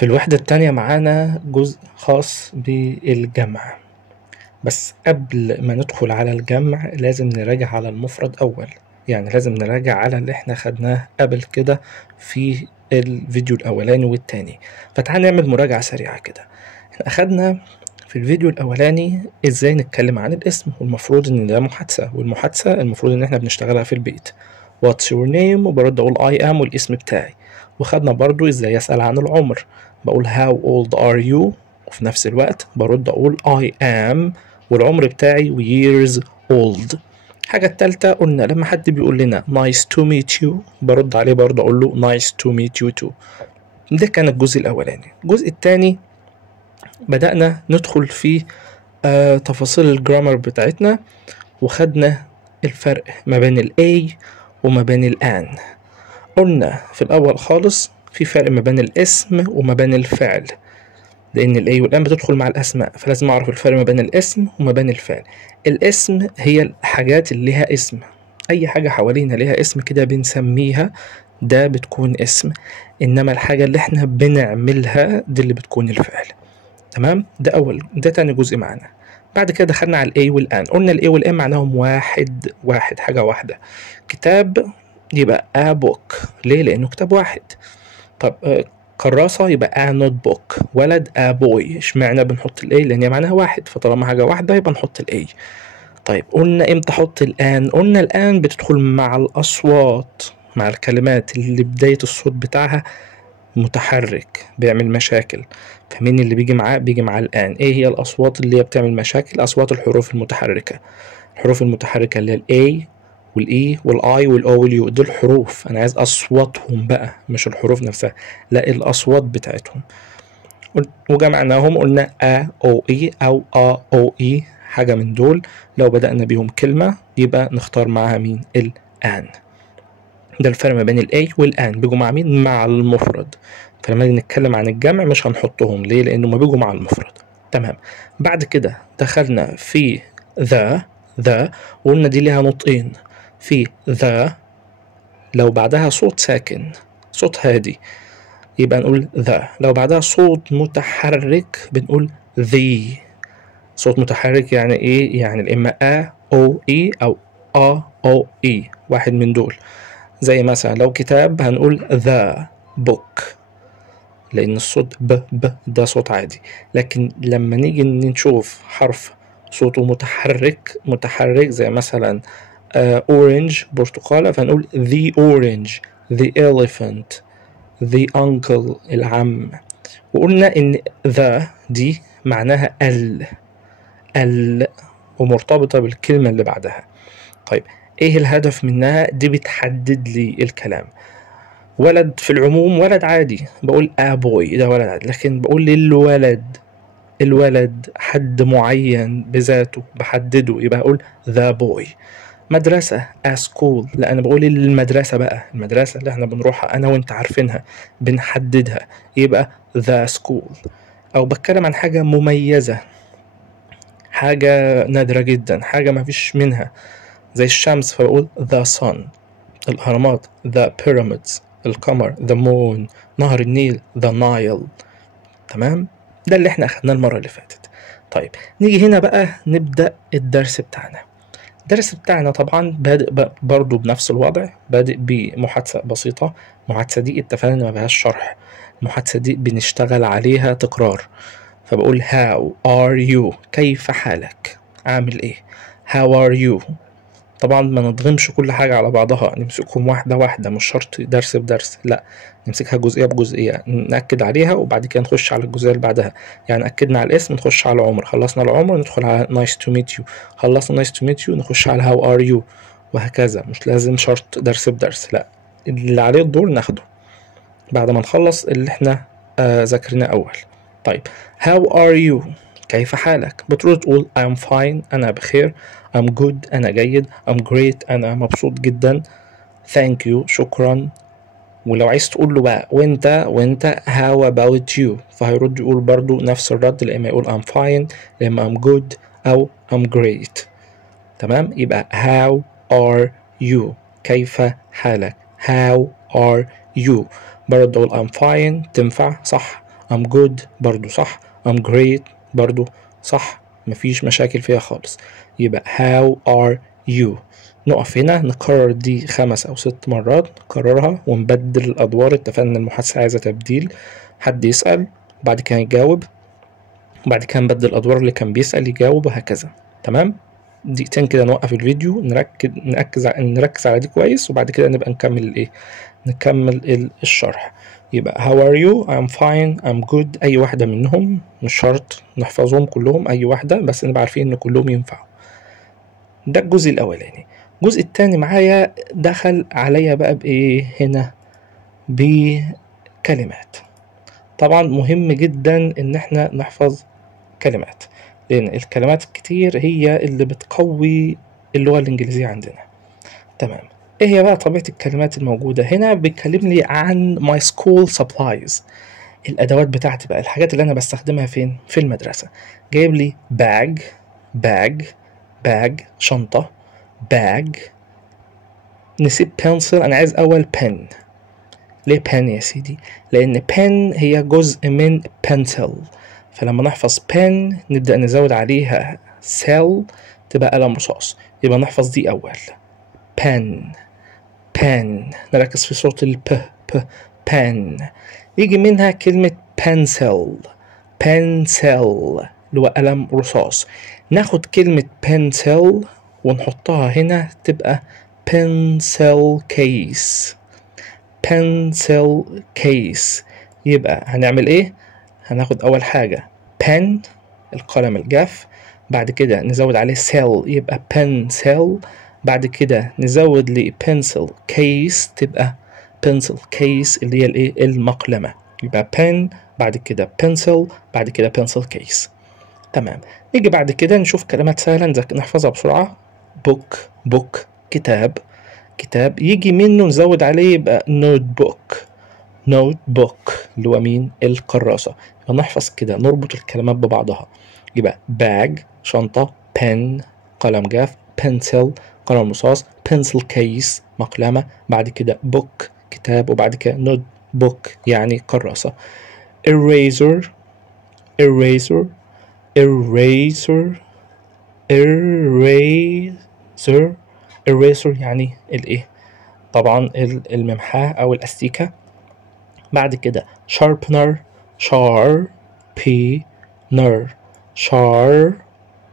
في الوحدة التانية معانا جزء خاص بالجمع، بس قبل ما ندخل على الجمع لازم نراجع على المفرد أول، يعني لازم نراجع على اللي احنا خدناه قبل كده في الفيديو الأولاني والتاني. فتعال نعمل مراجعة سريعة كده. احنا أخدنا في الفيديو الأولاني ازاي نتكلم عن الاسم، والمفروض ان ده محادثة، والمحادثة المفروض ان احنا بنشتغلها في البيت. What's your name؟ وبرد أقول I am والاسم بتاعي. وخدنا برضو ازاي أسأل عن العمر، بقول how old are you، وفي نفس الوقت برد أقول I am والعمر بتاعي years old. الحاجة التالتة قلنا لما حد بيقول لنا nice to meet you برد عليه برضه أقول له nice to meet you too. ده كان الجزء الأولاني. الجزء التاني بدأنا ندخل في تفاصيل الجرامر بتاعتنا، وخدنا الفرق ما بين ال A وما بين ال an. قلنا في الأول خالص في فرق ما بين الاسم وما بين الفعل، لأن ال A وال an بتدخل مع الأسماء، فلازم أعرف الفرق ما بين الاسم وما بين الفعل. الاسم هي الحاجات اللي لها اسم، أي حاجة حوالينا لها اسم كده بنسميها، ده بتكون اسم. إنما الحاجة اللي احنا بنعملها دي اللي بتكون الفعل. تمام؟ ده تاني جزء معانا. بعد كده دخلنا على ال A وال an. قلنا ال A وال an معناهم واحد، حاجة واحدة. كتاب يبقى a book، ليه؟ لأنه كتاب واحد. طب كراسة يبقى a notebook. ولد a boy. اشمعنى بنحط ال A؟ لأن هي معناها واحد، فطالما حاجة واحدة يبقى نحط ال A. طيب قلنا امتى احط الآن؟ قلنا الآن بتدخل مع الأصوات، مع الكلمات اللي بداية الصوت بتاعها متحرك بيعمل مشاكل. فمين اللي بيجي معاه؟ بيجي معاه الآن. ايه هي الأصوات اللي هي بتعمل مشاكل؟ أصوات الحروف المتحركة. الحروف المتحركة اللي هي ال A والإي والآي والأو واليو، دول حروف أنا عايز أصواتهم بقى، مش الحروف نفسها، لا الأصوات بتاعتهم. وجمعناهم قلنا A أو إي أو A أو إي، حاجة من دول. لو بدأنا بيهم كلمة يبقى نختار معاها مين؟ الآن. ده الفرق ما بين الأي والآن، بيجوا مع مين؟ مع المفرد. فلما نيجي نتكلم عن الجمع مش هنحطهم، ليه؟ لأنه ما بيجوا مع المفرد. تمام. بعد كده دخلنا في ذا وقلنا دي ليها نطقين. في ذا لو بعدها صوت ساكن، صوت هادي، يبقى نقول ذا. لو بعدها صوت متحرك بنقول ذي. صوت متحرك يعني ايه؟ يعني اما A أو إي أو A أو إي، واحد من دول. زي مثلا لو كتاب هنقول ذا book، لأن الصوت ب ده صوت عادي. لكن لما نيجي نشوف حرف صوته متحرك زي مثلا orange برتقالة، فنقول the orange، the elephant، the uncle العم. وقلنا إن the دي معناها ال ومرتبطة بالكلمة اللي بعدها. طيب ايه الهدف منها؟ دي بتحدد لي الكلام. ولد في العموم ولد عادي بقول boy، ده ولد عادي. لكن بقول الولد حد معين بذاته بحدده، يبقى اقول the boy. مدرسة a school، لا انا بقول المدرسة بقى، المدرسة اللي احنا بنروحها انا وانت عارفينها بنحددها، يبقى the school. او بتكلم عن حاجة مميزة، حاجة نادرة جدا، حاجة ما فيش منها، زي الشمس فبقول the sun. الأهرامات the pyramids. القمر the moon. نهر النيل the Nile. تمام؟ ده اللي احنا أخدناه المرة اللي فاتت. طيب نيجي هنا بقى نبدأ الدرس بتاعنا. الدرس بتاعنا طبعا بادئ برضو بنفس الوضع، بادئ بمحادثة بسيطة. المحادثة دي اتفقنا إن ما بهاش شرح، المحادثة دي بنشتغل عليها تكرار. فبقول how are you، كيف حالك، عامل ايه. how are you. طبعا ما نضغمش كل حاجة على بعضها، نمسكهم واحدة واحدة، مش شرط درس بدرس، لا نمسكها جزئية بجزئية نأكد عليها، وبعد كده نخش على الجزئية اللي بعدها. يعني أكدنا على الاسم نخش على العمر، خلصنا العمر ندخل على nice to meet you، خلصنا nice to meet you نخش على how are you، وهكذا. مش لازم شرط درس بدرس، لا اللي عليه الدور ناخده بعد ما نخلص اللي احنا ذاكرناه أول. طيب how are you، كيف حالك؟ بترد تقول I'm fine، أنا بخير. I'm good، أنا جيد. I'm great، أنا مبسوط جدا. thank you، شكرا. ولو عايز تقول له بقى وانت how about you، فهيرد يقول برضو نفس الرد، لما يقول I'm fine، لما I'm good، أو I'm great. تمام؟ يبقى how are you، كيف حالك. how are you. برضو أقول I'm fine تنفع صح، I'm good برضو صح. I'm great برضو صح، مفيش مشاكل فيها خالص. يبقى how are you. نقف هنا نكرر دي 5 أو 6 مرات، نكررها ونبدل الأدوار. اتفقنا المحادثة عايزة تبديل، حد يسأل وبعد كده يجاوب، وبعد كده نبدل الأدوار، اللي كان بيسأل يجاوب وهكذا. تمام. دقيقتين كده نوقف الفيديو، نركز على دي كويس، وبعد كده نبقى نكمل الشرح. يبقى how are you، I'm fine، I'm good. أي واحدة منهم، مش شرط نحفظهم كلهم، أي واحدة بس نبقى عارفين إن كلهم ينفعوا. ده الجزء الأولاني. الجزء التاني معايا دخل عليا بقى بإيه هنا؟ بكلمات. طبعا مهم جدا إن احنا نحفظ كلمات، لأن الكلمات الكتير هي اللي بتقوي اللغة الإنجليزية عندنا. تمام. ايه هي بقى طبيعة الكلمات الموجودة هنا؟ بيتكلمني عن my school supplies، الأدوات بتاعتي بقى، الحاجات اللي أنا بستخدمها فين؟ في المدرسة. جايب لي bag شنطة، bag. نسيب pencil، أنا عايز أول pen. ليه pen يا سيدي؟ لأن pen هي جزء من pencil، فلما نحفظ pen نبدأ نزود عليها cell تبقى قلم رصاص، يبقى نحفظ دي أول. pen نركز في صوت ب pen. يجي منها كلمة pencil اللي هو قلم رصاص. ناخد كلمة pencil ونحطها هنا تبقى pencil case. يبقى هنعمل ايه؟ هناخد اول حاجة pen القلم الجاف، بعد كده نزود عليه cell يبقى pencil، بعد كده نزود لي pencil case تبقى pencil case اللي هي الايه؟ المقلمة. يبقى pen، بعد كده pencil، بعد كده pencil case. تمام. نيجي بعد كده نشوف كلمات سهلة نحفظها بسرعة. book كتاب. يجي منه نزود عليه يبقى notebook اللي هو مين؟ الكراسة. فنحفظ كده، نربط الكلمات ببعضها. يبقى bag شنطة، pen قلم جاف، pencil قلم رصاص، pencil case مقلمة، بعد كده book كتاب، وبعد كده notebook يعني كراسة. eraser يعني الايه؟ طبعا الممحاة او الاستيكة. بعد كده sharpener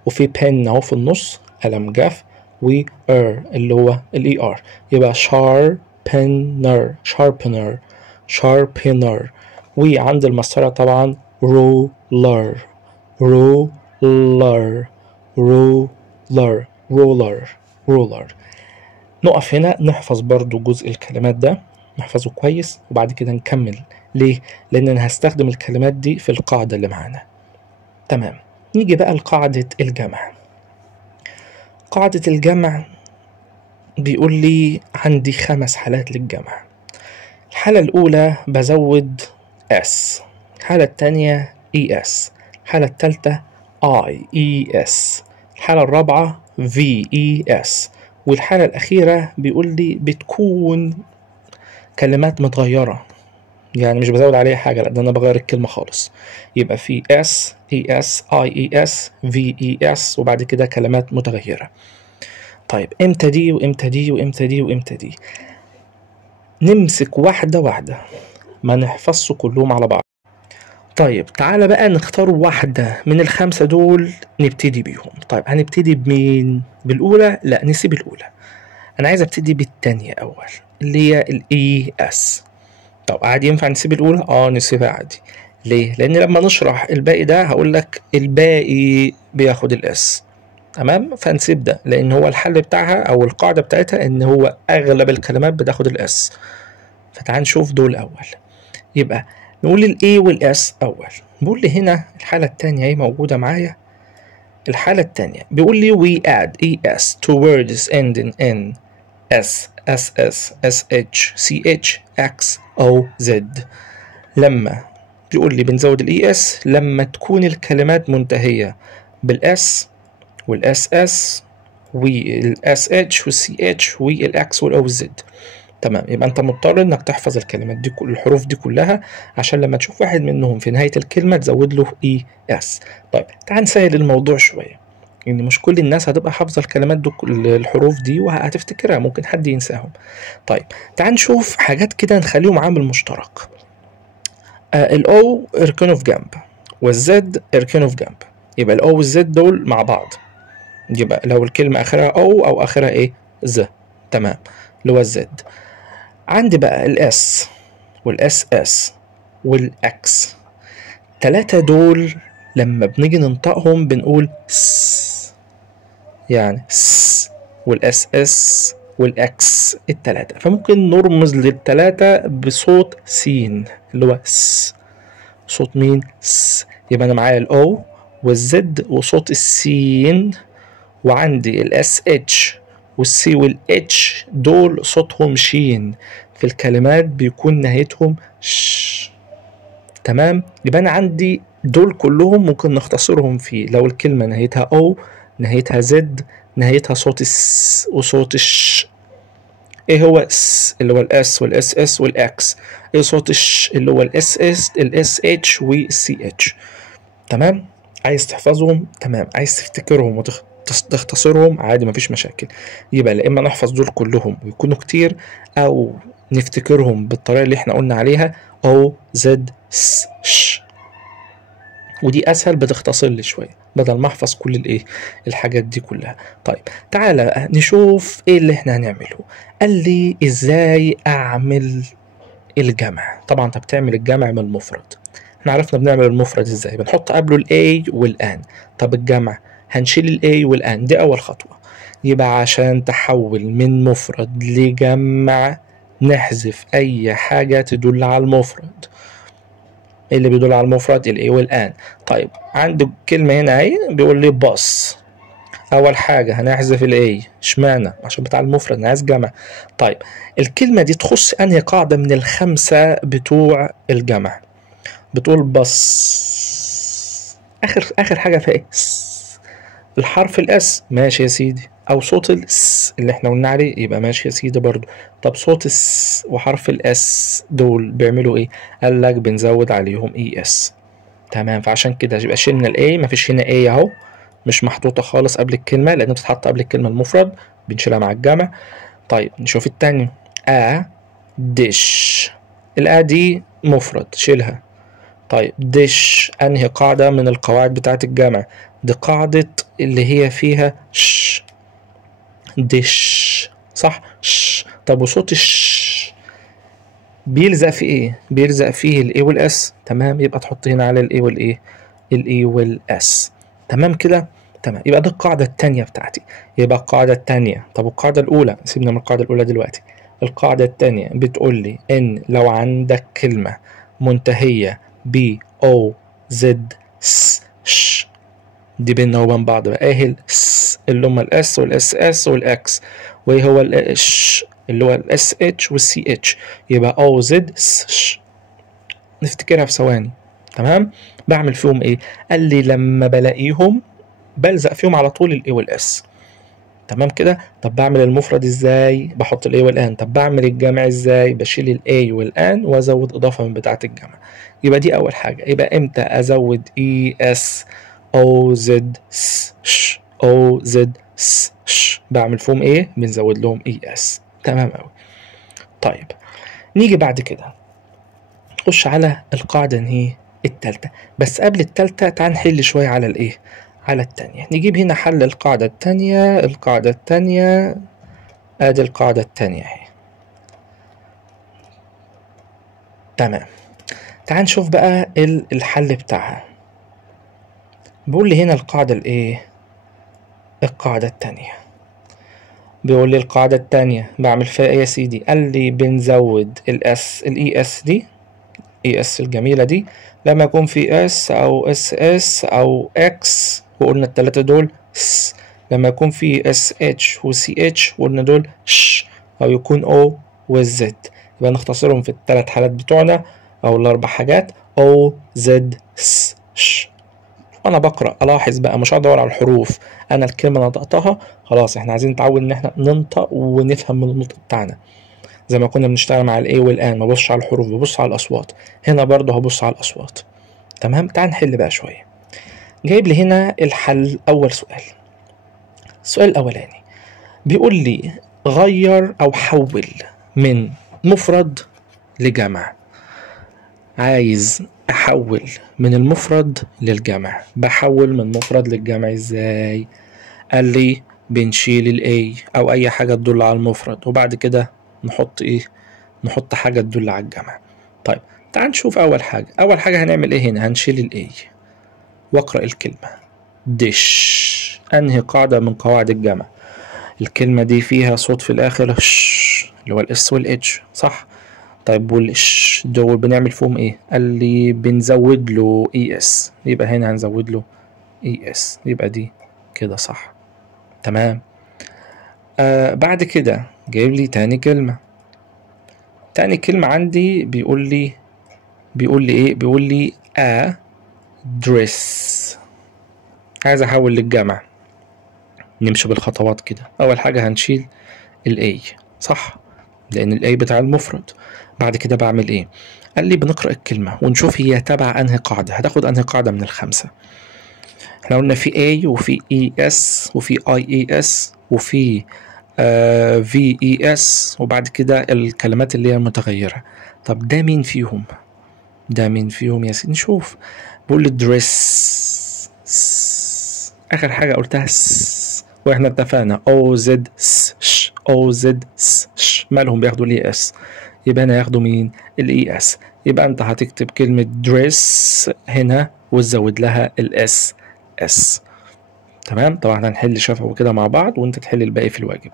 وفي pen اهو في النص قلم جاف، و اللي هو الاي ار، يبقى sharpener. وعند المسطرة طبعا ruler. نقف هنا نحفظ برضو جزء الكلمات ده، نحفظه كويس وبعد كده نكمل. ليه؟ لأن أنا هستخدم الكلمات دي في القاعدة اللي معانا. تمام. نيجي بقى لقاعدة الجمع. قاعدة الجمع بيقول لي عندي 5 حالات للجمع. الحالة الأولى بزود S، الحالة الثانية ES، الحالة الثالثة IES، الحالة الرابعة VES، والحالة الأخيرة بيقول لي بتكون كلمات متغيرة، يعني مش بزود عليها حاجة، لا ده أنا بغير الكلمة خالص. يبقى في S ES IES VES وبعد كده كلمات متغيرة. طيب امتى دي وامتى دي وامتى دي وامتى دي؟ نمسك واحدة واحدة، ما نحفظش كلهم على بعض. طيب تعالى بقى نختار واحدة من ال5 دول نبتدي بيهم. طيب هنبتدي بمين؟ بالأولى؟ لا نسيب الأولى، أنا عايز أبتدي بالتانية أول اللي هي ES. طب عادي ينفع نسيب الأولى؟ نسيبها عادي. ليه؟ لأن لما نشرح الباقي ده هقول لك الباقي بياخد الإس. تمام؟ فنسيب ده لأن هو الحل بتاعها أو القاعدة بتاعتها إن هو أغلب الكلمات بتاخد الإس. فتعال نشوف دول أول. يبقى نقول الA والS أول. بيقول لي هنا الحالة التانية هي موجودة معايا. الحالة التانية بيقول لي we add ES to words ending in S, SS, SH, CH, X, O, Z. لما بيقول لي بنزود ES لما تكون الكلمات منتهية بالS والSS والSH والCH والX والO والZ. تمام، يبقى انت مضطر انك تحفظ الكلمات دي الحروف دي كلها عشان لما تشوف واحد منهم في نهاية الكلمة تزود له اي اس. طيب تعال نسهل الموضوع شوية، يعني مش كل الناس هتبقى حافظة الكلمات دي الحروف دي وهتفتكرها، ممكن حد ينساهم. طيب تعال نشوف حاجات كده نخليهم عامل مشترك. الاو اركنوا في جنب والزد اركنوا في جنب، يبقى الاو والزد دول مع بعض، يبقى لو الكلمة اخرها او اخرها ايه ز، تمام، اللي هو الزد. عندي بقى الاس والاس اس والاكس، التلاتة دول لما بنيجي ننطقهم بنقول س، يعني س، والاس اس والاكس التلاتة، فممكن نرمز للتلاتة بصوت سين اللي هو س، صوت مين س. يبقى انا معايا الاو والزد وصوت السين، وعندي الاس اتش والسي والاتش دول صوتهم شين، في الكلمات بيكون نهايتهم ش، تمام. يبقى انا عندي دول كلهم ممكن نختصرهم في لو الكلمة نهايتها او، نهايتها زد، نهايتها صوت الس وصوت الش. ايه هو اس اللي هو الاس والاس اس والاكس، ايه صوت الش اللي هو الاس اس الاس اتش والسي اتش، تمام. عايز تحفظهم تمام، عايز تفتكرهم وتختصرهم عادي مفيش مشاكل. يبقى لا اما نحفظ دول كلهم ويكونوا كتير، او نفتكرهم بالطريقه اللي احنا قلنا عليها او زد س ش، ودي اسهل بتختصر لي شويه بدل ما احفظ كل الايه الحاجات دي كلها. طيب تعالى بقى نشوف ايه اللي احنا هنعمله. قال لي ازاي اعمل الجمع. طبعا انت بتعمل الجمع من المفرد، احنا عرفنا بنعمل المفرد ازاي، بنحط قبله الاي والان. طب الجمع هنشيل الاي والان، دي اول خطوه. يبقى عشان تحول من مفرد لجمع نحذف اي حاجه تدل على المفرد. ايه اللي بيدل على المفرد؟ الاي والان. طيب عندي كلمه هنا اهي بيقول لي باص، اول حاجه هنحذف الاي، اشمعنى؟ عشان بتاع المفرد انا عايز جمع. طيب الكلمه دي تخص انهي قاعده من الخمسه بتوع الجمع؟ بتقول بص، اخر حاجه فيها ايه؟ الحرف الاس، ماشي يا سيدي، او صوت الاس اللي احنا قلنا عليه يبقى ماشي يا سيدي برضو. طب صوت الس وحرف الاس دول بيعملوا ايه؟ قال لك بنزود عليهم اي اس، تمام. فعشان كده يبقى شلنا الاي، مفيش هنا اي اهو، مش محطوطه خالص قبل الكلمه لان بتتحط قبل الكلمه المفرد، بنشيلها مع الجمع. طيب نشوف التانية، دش، الآ دي مفرد شيلها. طيب دش انهي قاعدة من القواعد بتاعت الجمع؟ دي قاعدة اللي هي فيها ش، دش، صح ش. طب وصوت الش بيلزق في ايه؟ بيلزق فيه الاي والاس، تمام. يبقى تحط هنا على الاي والايه، الاي والاس، تمام كده، تمام. يبقى دي القاعدة التانية بتاعتي. يبقى القاعدة التانية، طب القاعدة الأولى سيبنا من القاعدة الأولى دلوقتي. القاعدة التانية بتقول لي إن لو عندك كلمة منتهية ب او زد س ش، دي بيننا وبين بعض بقى ايه الس اللي هما الاس والاس اس والاكس، وايه هو الش اللي هو الاس اتش والسي اتش، يبقى او زد س ش، نفتكرها في ثواني، تمام. بعمل فيهم ايه؟ قال لي لما بلاقيهم بلزق فيهم على طول الاي والاس، تمام كده. طب بعمل المفرد ازاي؟ بحط الاي والان. طب بعمل الجمع ازاي؟ بشيل الاي والان وازود اضافه من بتاعه الجمع. يبقى دي اول حاجه. يبقى امتى ازود اي اس او زد س ش او زد س ش؟ بعمل فيهم ايه؟ بنزود لهم اي اس، تمام قوي. طيب نيجي بعد كده نخش على القاعده هي التالتة، بس قبل التالتة تعال نحل شويه على الايه، على التانية. نجيب هنا حل القاعدة التانية. القاعدة التانية ادي القاعدة التانية اهي، تمام. تعال نشوف بقى الحل بتاعها. بيقول لي هنا القاعدة الايه، القاعدة التانية. بيقول لي القاعدة التانية بعمل فيها ايه يا سيدي؟ قال لي بنزود الاس الاي اس دي، اي اس الجميلة دي، لما يكون في اس او اس اس او اكس وقلنا التلاتة دول س، لما يكون في اس اتش وسي اتش وقلنا دول ش، او يكون او والزد. يبقى نختصرهم في الثلاث حالات بتوعنا او الاربع حاجات او زد س ش. وانا بقرا الاحظ بقى مش هدور على الحروف، انا الكلمه نطقتها خلاص، احنا عايزين نتعود ان احنا ننطق ونفهم من النطق بتاعنا. زي ما كنا بنشتغل مع الاي والان، ما ببصش على الحروف، ببص على الاصوات. هنا برضه هبص على الاصوات. تمام. تعال نحل بقى شويه. جايب لي هنا الحل. اول سؤال، السؤال الاولاني بيقول لي غير او حول من مفرد لجمع. عايز احول من المفرد للجمع. بحول من مفرد للجمع ازاي؟ قال لي بنشيل الاي او اي حاجه تدل على المفرد، وبعد كده نحط ايه؟ نحط حاجه تدل على الجمع. طيب تعال نشوف. اول حاجه هنعمل ايه هنا؟ هنشيل الاي واقرا الكلمه دش. انهي قاعده من قواعد الجمع؟ الكلمه دي فيها صوت في الاخر ش، اللي هو الاس والاتش، صح؟ طيب والش دول بنعمل فيهم ايه؟ قال لي بنزود له اي اس، يبقى هنا هنزود له اي اس، يبقى دي كده صح. تمام. بعد كده جايب لي تاني كلمة. تاني كلمة عندي بيقول لي ايه؟ بيقول لي a dress. عايز احول للجمع. نمشي بالخطوات كده. اول حاجة هنشيل الاي، صح؟ لان الاي بتاع المفرد. بعد كده بعمل ايه؟ قال لي بنقرأ الكلمة ونشوف هي تبع انهي قاعدة، هتاخد انهي قاعدة من الخمسة. احنا قلنا في A وفي ES وفي IES وفي VES، وبعد كده الكلمات اللي هي المتغيرة. طب ده مين فيهم؟ ده مين فيهم يا سيدي؟ نشوف. بقول لي دريس. آخر حاجة قلتها س، واحنا اتفقنا OZ ش مالهم بياخدوا الاي اس؟ يبقى هنا ياخدوا مين؟ الاي اس. يبقى انت هتكتب كلمة دريس هنا وتزود لها الاس اس. تمام. طبعا هنحل شفوي كده مع بعض وانت تحل الباقي في الواجب.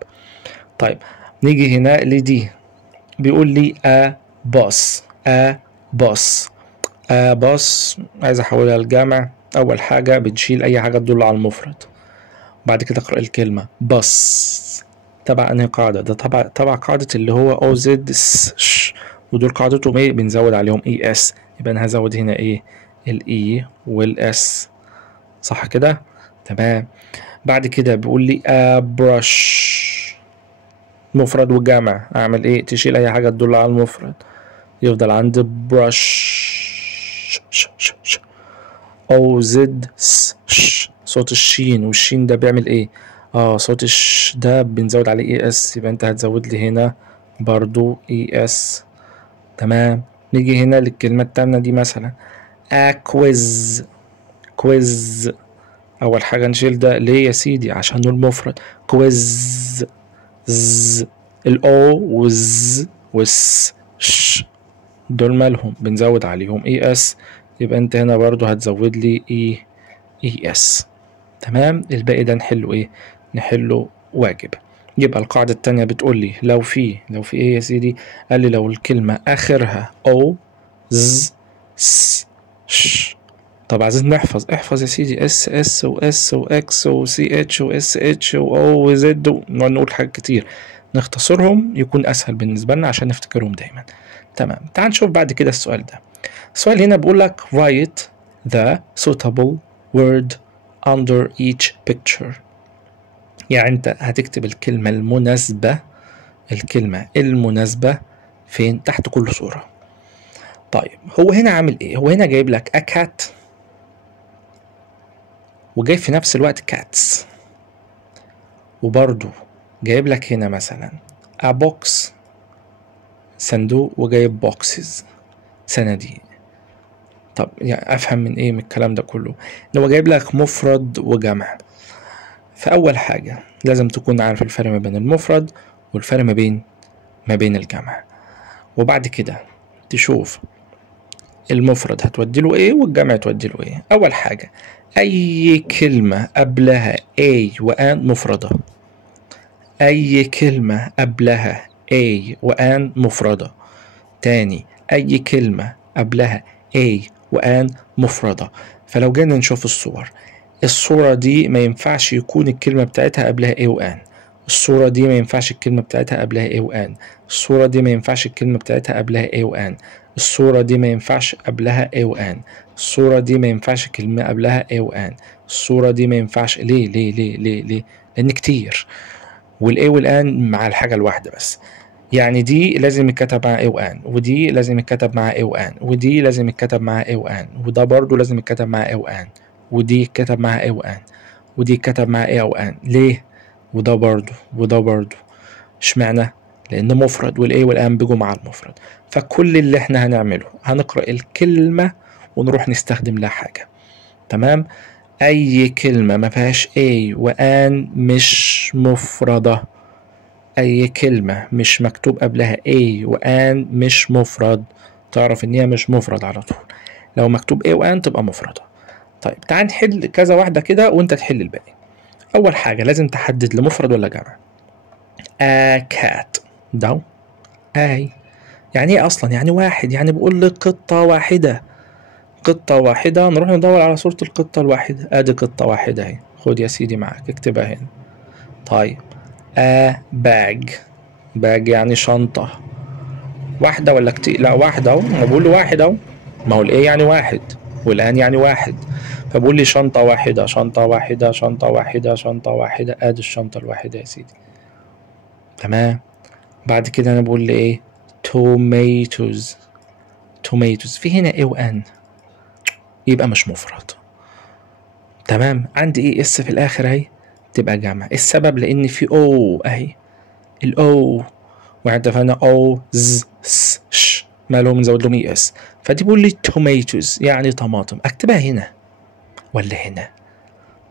طيب نيجي هنا لدي. بيقول لي باص. باص عايز احولها للجمع. اول حاجة بنشيل اي حاجة تدل على المفرد. بعد كده اقرأ الكلمة باص. تبع انهي قاعدة؟ ده تبع قاعدة اللي هو او زد ش، ودول قاعدتهم ايه؟ بنزود عليهم اي اس. يبقى انا هزود هنا ايه؟ الاي والاس، صح كده؟ تمام. بعد كده بيقول لي brush. مفرد وجمع. اعمل ايه؟ تشيل اي حاجة تدل على المفرد، يفضل عندي brush. او زد ش، صوت الشين، والشين ده بيعمل ايه؟ صوت الش ده بنزود عليه اي اس، يبقى انت هتزود لي هنا برضو اي اس. تمام. نيجي هنا للكلمة التامنة دي مثلا كويز. اول حاجة نشيل ده ليه يا سيدي؟ عشان المفرد. كويز ز. الاو والز والس ش دول مالهم؟ بنزود عليهم اي اس، يبقى انت هنا برضو هتزود لي اي اس. تمام. الباقي ده نحله ايه؟ نحله واجب. يبقى القاعدة التانية بتقول لي لو في ايه يا سيدي؟ قال لي لو الكلمة اخرها او ز س ش. طب عايزين نحفظ. احفظ يا سيدي اس واس واكس وسي اتش واس اتش واو وزد، ونقعد نقول حاجات كتير. نختصرهم يكون اسهل بالنسبة لنا عشان نفتكرهم دايما. تمام. تعال نشوف بعد كده السؤال ده. السؤال هنا بيقول لك write the suitable word under each picture. يعني انت هتكتب الكلمة المناسبة فين؟ تحت كل صورة. طيب هو هنا عامل ايه؟ هو هنا جايب لك a cat وجايب في نفس الوقت cats، وبرضو جايب لك هنا مثلا a box صندوق، وجايب boxes صناديق. طب يعني افهم من ايه من الكلام ده كله؟ ان هو جايب لك مفرد وجمع. فاول حاجة لازم تكون عارف الفرق ما بين المفرد والفرق ما بين الجمع. وبعد كده تشوف المفرد هتودي له ايه والجمع تودي له ايه. اول حاجة اي كلمة قبلها a وان مفردة. اي كلمة قبلها a وان مفردة. تاني اي كلمة قبلها a وان مفردة. فلو جينا نشوف الصورة دي ما ينفعش يكون الكلمة بتاعتها قبلها a وان. الصورة دي ما ينفعش الكلمة بتاعتها قبلها a وان. الصورة دي ما ينفعش الكلمة بتاعتها قبلها a وان. الصورة دي ما ينفعش قبلها a وان. الصورة دي ما ينفعش كلمة قبلها a وان. الصورة دي ما ينفعش. ليه؟ لأن كتير، والA والآن مع الحاجة الواحدة بس. يعني دي لازم يتكتب مع A و N، ودي لازم يتكتب مع A و N، ودي لازم يتكتب مع A و N، وده برضو لازم يتكتب مع A و N، ودي يتكتب مع A و N، ودي يتكتب مع A و N. ليه؟ وده برضو وده برضو. اشمعنى؟ لأن مفرد، وال A وال N بيجوا مع المفرد. فكل اللي احنا هنعمله هنقرأ الكلمة ونروح نستخدم لها حاجة. تمام؟ أي كلمة ما فيهاش A و N مش مفردة. أي كلمة مش مكتوب قبلها A و N مش مفرد. تعرف إن هي مش مفرد على طول. لو مكتوب A و N تبقى مفردة. طيب تعال نحل كذا واحدة كده وأنت تحل الباقي. أول حاجة لازم تحدد لمفرد ولا جمع. A cat ده أي يعني إيه أصلا؟ يعني واحد، يعني بقول لك قطة واحدة. قطة واحدة، نروح ندور على صورة القطة الواحدة. أدي قطة واحدة أهي، خد يا سيدي معاك اكتبها هنا. طيب A bag، باج يعني شنطة. واحدة ولا كتير؟ لا واحدة اهو، ما بقول له واحد اهو. ما هو الايه يعني واحد، والان يعني واحد. فبقول لي شنطة واحدة، شنطة واحدة، شنطة واحدة، شنطة واحدة. ادي الشنطة الواحدة يا سيدي. تمام. بعد كده انا بقول لي ايه؟ tomatoes. tomatoes في هنا ايه وان، يبقى مش مفرد. تمام. عندي ايه اس في الاخر اهي، تبقى جمع. السبب لان في او اهي، الاو، وعندنا او ز س ش مالهم نزود لهم اي اس. فدي بيقول لي توميتوز يعني طماطم. اكتبها هنا ولا هنا؟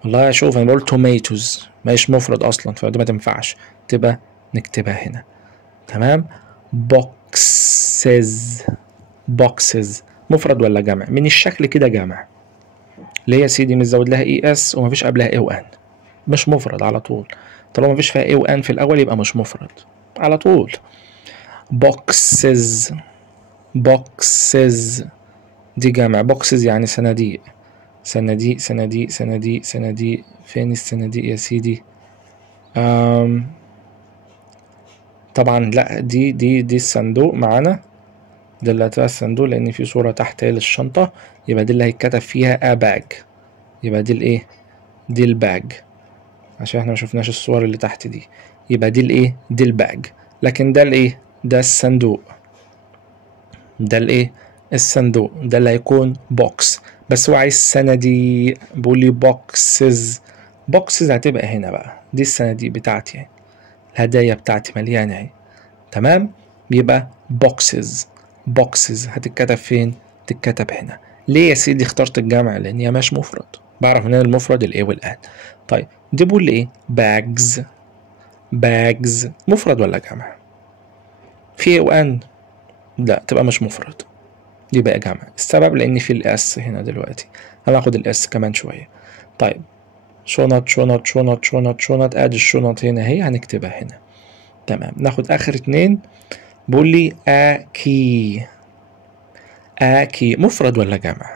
والله شوف انا بقول توميتوز مش مفرد اصلا، فدي ما تنفعش، تبقى نكتبها هنا. تمام. بوكسز. بوكسز مفرد ولا جمع؟ من الشكل كده جمع. ليه يا سيدي؟ مزود لها اي اس ومفيش قبلها اي وان، مش مفرد على طول. طالما مفيش فيها اي وان في الاول يبقى مش مفرد على طول. بوكسز. بوكسز دي جمع. بوكسز يعني صناديق. صناديق صناديق صناديق صناديق. فين الصناديق يا سيدي؟ طبعا لا، دي الصندوق معانا. ده اللي هتبقى الصندوق لان في صورة تحت للشنطة، يبقى دي اللي هيتكتب فيها باج. يبقى دي الايه؟ دي الباج، عشان احنا ما شفناش الصور اللي تحت دي. يبقى دي الايه؟ دي الباج. لكن ده الايه؟ ده الصندوق. ده الايه؟ الصندوق. ده اللي هيكون بوكس. بس هو عايز صناديق، بيقول لي بوكسز. بوكسز هتبقى هنا بقى، دي الصناديق بتاعتي يعني. الهدايا بتاعتي مليانه اهي. تمام. يبقى بوكسز. بوكسز هتتكتب فين؟ تتكتب هنا. ليه يا سيدي اخترت الجمع؟ لان هي مش مفرد، بعرف منين المفرد الايه والان. طيب دي بقول لي ايه؟ باجز. باجز مفرد ولا جمع؟ في ايه وان؟ لا تبقى مش مفرد، دي بقى جمع. السبب لان في الاس هنا دلوقتي، هناخد الاس كمان شويه. طيب شنط شنط شنط شنط شنط. ادي الشنط هنا اهي، هنكتبها هنا. تمام. ناخد اخر اتنين. بيقول لي اكي. اكي مفرد ولا جمع؟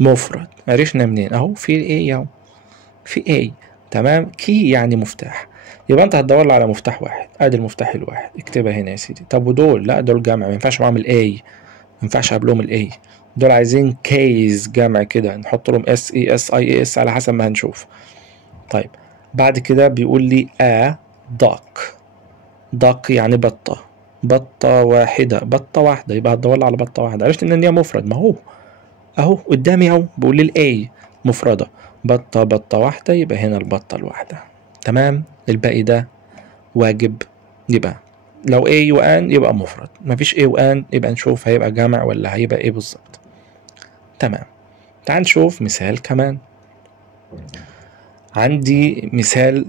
مفرد. عرفنا منين؟ اهو في ايه اهو، في ايه. تمام. كي يعني مفتاح، يبقى انت هتدور لي على مفتاح واحد. ادي المفتاح الواحد، اكتبها هنا يا سيدي. طب ودول؟ لا دول جمع، ما ينفعش معاهم الاي، ما ينفعش قبلهم الاي. دول عايزين كيز جمع كده، نحط لهم اس اي اس اي اي اس على حسب ما هنشوف. طيب بعد كده بيقول لي داك. داك يعني بطة. بطة واحدة، بطة واحدة، يبقى هتدور لي على بطة واحدة. عرفت ان هي مفرد، ما هو اهو قدامي اهو بيقول لي الاي مفردة. بطة بطة واحدة، يبقى هنا البطة الواحدة. تمام. الباقي ده واجب. يبقى لو A وآن يبقى مفرد، مفيش A وآن يبقى نشوف هيبقى جمع ولا هيبقى ايه بالظبط. تمام. تعال نشوف مثال كمان. عندي مثال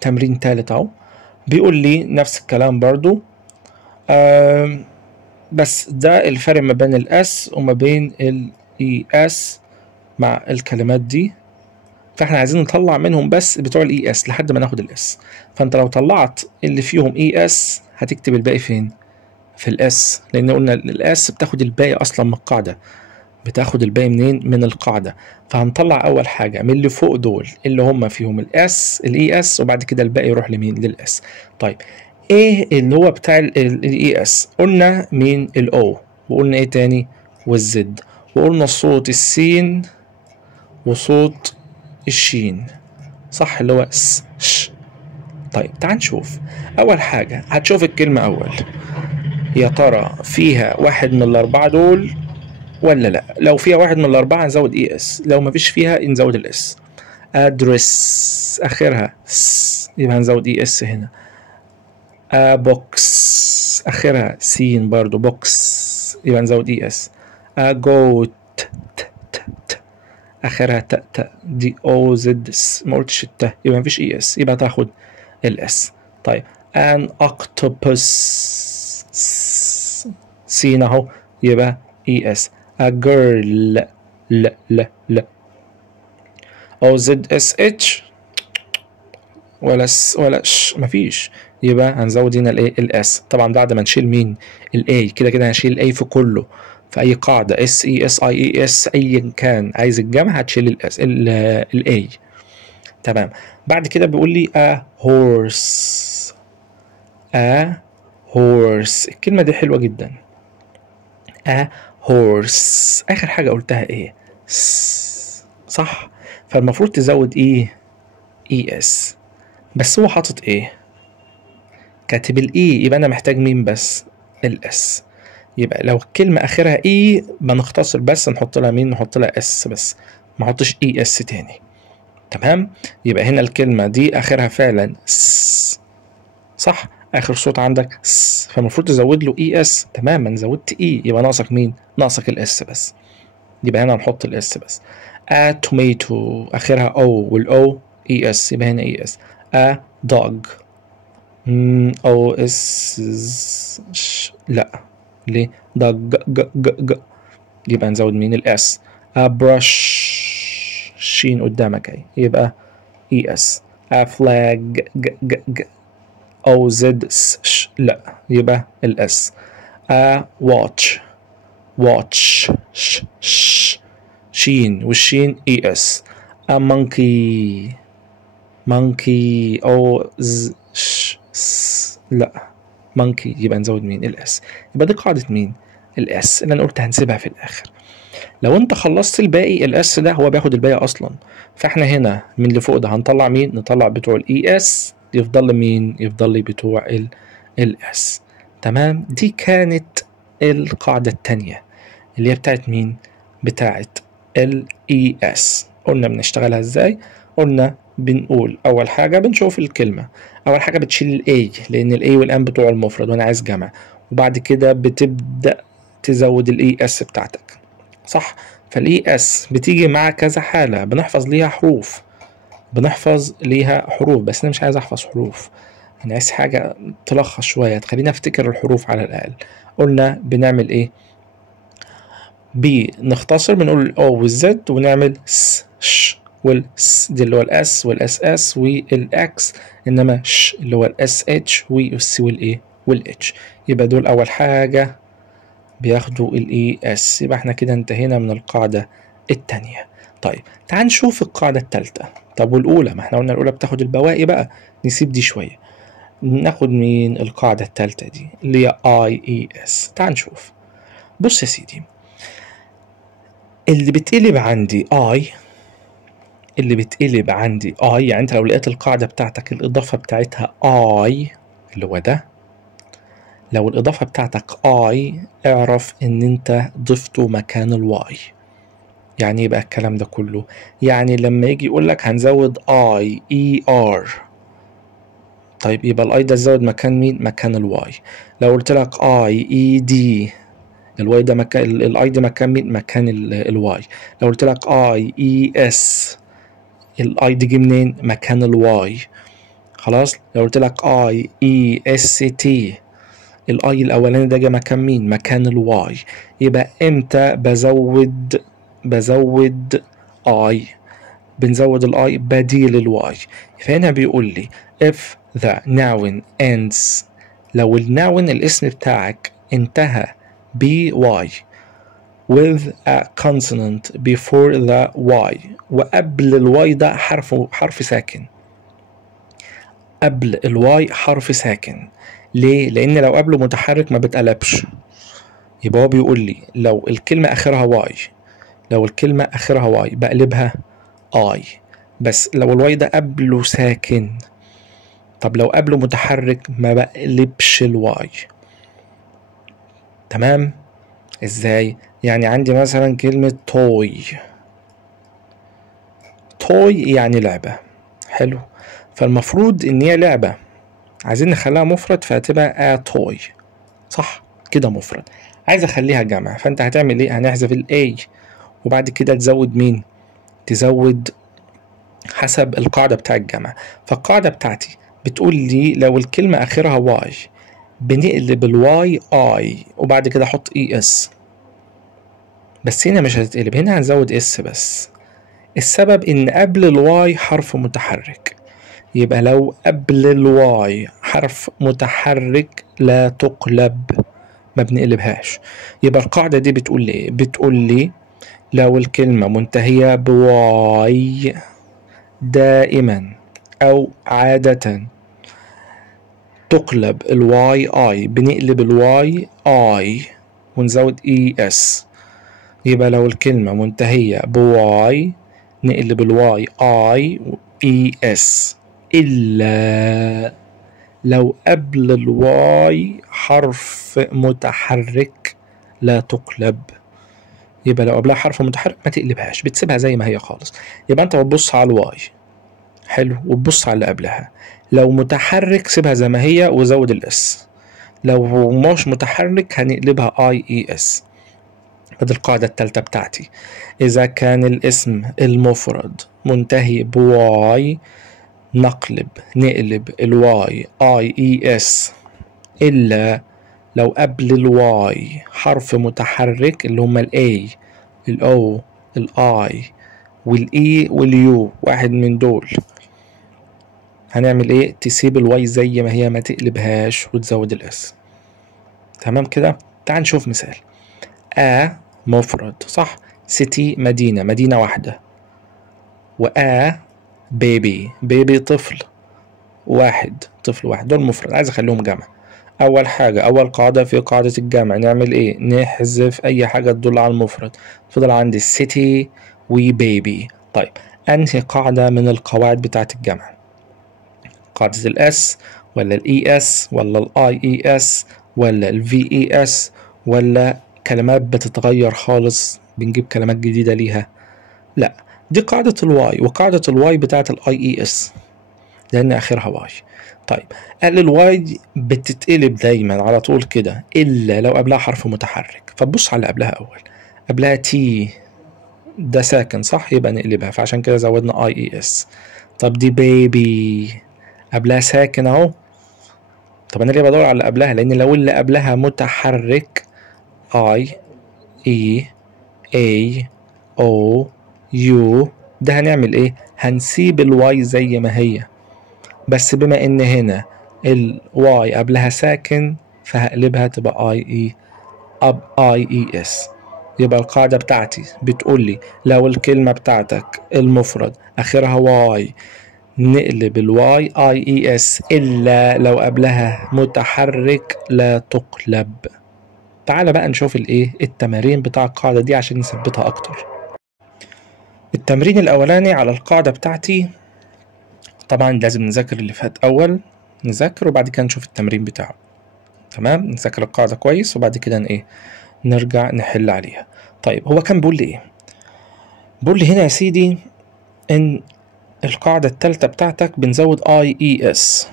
تمرين تالت اهو. بيقول لي نفس الكلام برضو، بس ده الفرق ما بين الاس وما بين الاي اس مع الكلمات دي. فاحنا عايزين نطلع منهم بس بتوع الاي اس لحد ما ناخد الاس. فانت لو طلعت اللي فيهم اي اس هتكتب الباقي فين؟ في الاس، لان قلنا الاس بتاخد الباقي اصلا من القاعده. بتاخد الباقي منين؟ من القاعده. فهنطلع اول حاجه من اللي فوق دول اللي هم فيهم الاس الاي اس، وبعد كده الباقي يروح لمين؟ للاس. طيب ايه اللي هو بتاع الاي اس؟ قلنا مين؟ الاو، وقلنا ايه تاني؟ والزد، وقلنا صوت السين وصوت الشين، صح؟ اللي هو س ش. طيب تعال نشوف. اول حاجة هتشوف الكلمة اول، يا ترى فيها واحد من الاربعة دول ولا لا. لو فيها واحد من الاربعة نزود اي اس، لو مفيش فيها نزود الاس. ادرس اخرها س يبقى هنزود اي اس هنا. بوكس اخرها سين برضو بوكس يبقى نزود اي اس. جوت اخرها ت ت دي او زد ما قلتش الت يبقى مفيش اي اس يبقى تاخد الاس. طيب ان octopus سين اهو يبقى اي اس. a girl لا لا لا. او زد اس اتش ولا ولا مفيش يبقى هنزود هنا الايه الاس. طبعا بعد ما نشيل مين الاي كده كده هنشيل الاي في كله في اي قاعده اس اي اس اي اي اس ايا كان عايز الجمع هتشيل الاس الاي. تمام. بعد كده بيقول لي a horse. a horse الكلمه دي حلوه جدا. a horse اخر حاجه قلتها ايه صح، فالمفروض تزود ايه اي اس، بس هو حاطط ايه كاتب الاي يبقى انا محتاج مين بس الاس. يبقى لو الكلمه اخرها اي بنختصر بس نحط لها مين نحط لها اس بس ما احطش اي اس تاني. تمام. يبقى هنا الكلمه دي اخرها فعلا س صح، اخر صوت عندك س فالمفروض تزود له اي اس. تمام انا زودت اي يبقى ناقصك مين ناقصك الاس بس، يبقى هنا هنحط الاس بس. a tomato اخرها او والاو اي اس يبقى هنا اي اس. a dog او اس لا ليه dog ج يبقى نزود مين الاس. a brush شين قدامك اهي يبقى اي اس. a flag او زد لا يبقى الاس. a watch شين والشين اي اس. a monkey او لا monkey يبقى نزود مين الاس. يبقى دي قاعدة مين الاس اللي انا قلت هنسيبها في الاخر. لو انت خلصت الباقي الاس ده هو بياخد الباقي اصلا، فاحنا هنا من اللي فوق ده هنطلع مين نطلع بتوع الاي اس يفضل لي مين يفضل لي بتوع الاس. تمام. دي كانت القاعدة التانية اللي هي بتاعت مين بتاعت الاي اس. قلنا بنشتغلها ازاي؟ قلنا بنقول اول حاجه بنشوف الكلمه، اول حاجه بتشيل الاي لان الاي والان بتوع المفرد وانا عايز جمع، وبعد كده بتبدا تزود الاي اس بتاعتك صح. فالاي اس بتيجي مع كذا حاله بنحفظ ليها حروف بس انا مش عايز احفظ حروف، انا عايز حاجه تلخص شويه تخليني افتكر الحروف على الاقل. قلنا بنعمل ايه بنختصر بنقول الاو والزد ونعمل س ش والس دي اللي هو الاس والاس اس والاكس، انما ش اللي هو الاس اتش والسي والايه والاتش. يبقى دول اول حاجه بياخدوا الاي اس. يبقى احنا كده انتهينا من القاعده الثانيه. طيب تعال نشوف القاعده الثالثه. طب والاولى ما احنا قلنا الاولى بتاخد البواقي بقى نسيب دي شويه، ناخد مين القاعده الثالثه دي اللي هي اي اي اس. تعال نشوف. بص يا سيدي اللي بتقلب عندي اي يعني انت لو لقيت القاعدة بتاعتك الإضافة بتاعتها اي اللي هو ده، لو الإضافة بتاعتك اي اعرف ان انت ضفته مكان الواي. يعني يبقى الكلام ده كله يعني لما يجي يقول لك هنزود اي اي ار، طيب يبقى الاي ده تزود مكان مين مكان الواي. لو قلت لك اي اي دي الواي ده مكان الاي ده مكان مين مكان الواي. لو قلت لك اي اي اس الاي دي جه منين مكان الواي. خلاص. لو قلت لك اي اي اس تي الاي الاولاني ده جه مكان مين مكان الواي. يبقى امتى بزود اي بنزود الاي بديل الواي. فهنا بيقول لي if the noun ends لو الناون الاسم بتاعك انتهى ب y with a consonant before the y وقبل الواي ده حرف ساكن. قبل الواي حرف ساكن ليه؟ لأن لو قبله متحرك ما بتقلبش. يبقى هو بيقول لي لو الكلمة آخرها واي بقلبها اي، بس لو الواي ده قبله ساكن طب لو قبله متحرك ما بقلبش الواي. تمام؟ ازاي؟ يعني عندي مثلا كلمة توي، توي يعني لعبة. حلو، فالمفروض ان هي لعبة عايزين نخليها مفرد فهتبقى توي، صح كده مفرد. عايز اخليها جمع، فانت هتعمل ايه؟ هنحذف الاي وبعد كده تزود مين؟ تزود حسب القاعدة بتاع الجمع. فالقاعدة بتاعتي بتقول لي لو الكلمة اخرها واي بنقلب الواي اي وبعد كده احط اي اس، بس هنا مش هتتقلب، هنا هنزود اس بس. السبب ان قبل الواي حرف متحرك، يبقى لو قبل الواي حرف متحرك لا تقلب، ما بنقلبهاش. يبقى القاعدة دي بتقول لي ايه؟ بتقول لي لو الكلمة منتهية بواي دائما او عادة تقلب الواي اي، بنقلب الواي اي ونزود اي اس. يبقى لو الكلمة منتهية بواي نقلب الواي اي اي اس، الا لو قبل الواي حرف متحرك لا تقلب. يبقى لو قبلها حرف متحرك ما تقلبهاش، بتسيبها زي ما هي خالص. يبقى انت بتبص على الواي، حلو، وتبص على اللي قبلها. لو متحرك سيبها زي ما هي وزود الاس، لو مش متحرك هنقلبها اي اي اس. ادي القاعدة التالتة بتاعتي، اذا كان الاسم المفرد منتهي بواي نقلب الواي اي اي اس، الا لو قبل الواي حرف متحرك اللي هما الاي الاو الاي والاي واليو، واحد من دول هنعمل ايه؟ تسيب الواي زي ما هي ما تقلبهاش وتزود الاس. تمام كده؟ تعال نشوف مثال. مفرد صح، سيتي مدينة، مدينة واحدة، بيبي طفل واحد، طفل واحد، دول مفرد عايز اخليهم جمع. اول حاجة، اول قاعدة في قاعدة الجمع نعمل ايه؟ نحذف اي حاجة تدل على المفرد. فضل عندي السيتي وبيبي. طيب انهي قاعدة من القواعد بتاعة الجمع؟ قاعدة الاس ولا الاي اس ولا الاي اي اس ولا الفي اي اس، ولا كلمات بتتغير خالص بنجيب كلمات جديدة ليها؟ لا، دي قاعدة الواي، وقاعدة الواي بتاعة الاي اي اس لان اخرها واي. طيب قال الواي بتتقلب دايما على طول كده الا لو قبلها حرف متحرك. فتبص على اللي قبلها اول، قبلها تي ده ساكن صح، يبقى نقلبها، فعشان كده زودنا اي اي اس. طب دي بيبي قبلها ساكن اهو، طب انا ليه بدور على اللي قبلها؟ لان لو اللي قبلها متحرك اي اي اي او يو ده هنعمل ايه؟ هنسيب الواي زي ما هي، بس بما ان هنا الواي قبلها ساكن فهقلبها تبقى اي اي اس. يبقى القاعدة بتاعتي بتقول لي لو الكلمة بتاعتك المفرد اخرها واي نقلب الواي اي اي اس، الا لو قبلها متحرك لا تقلب. تعال بقى نشوف الايه التمارين بتاع القاعدة دي عشان نثبتها اكتر. التمرين الاولاني على القاعدة بتاعتي، طبعا لازم نذاكر اللي فات اول، نذاكر وبعد كده نشوف التمرين بتاعه. تمام، نذاكر القاعدة كويس وبعد كده ايه نرجع نحل عليها. طيب هو كان بيقول لي ايه؟ بيقول لي هنا يا سيدي ان القاعدة التالتة بتاعتك بنزود اي اي اس.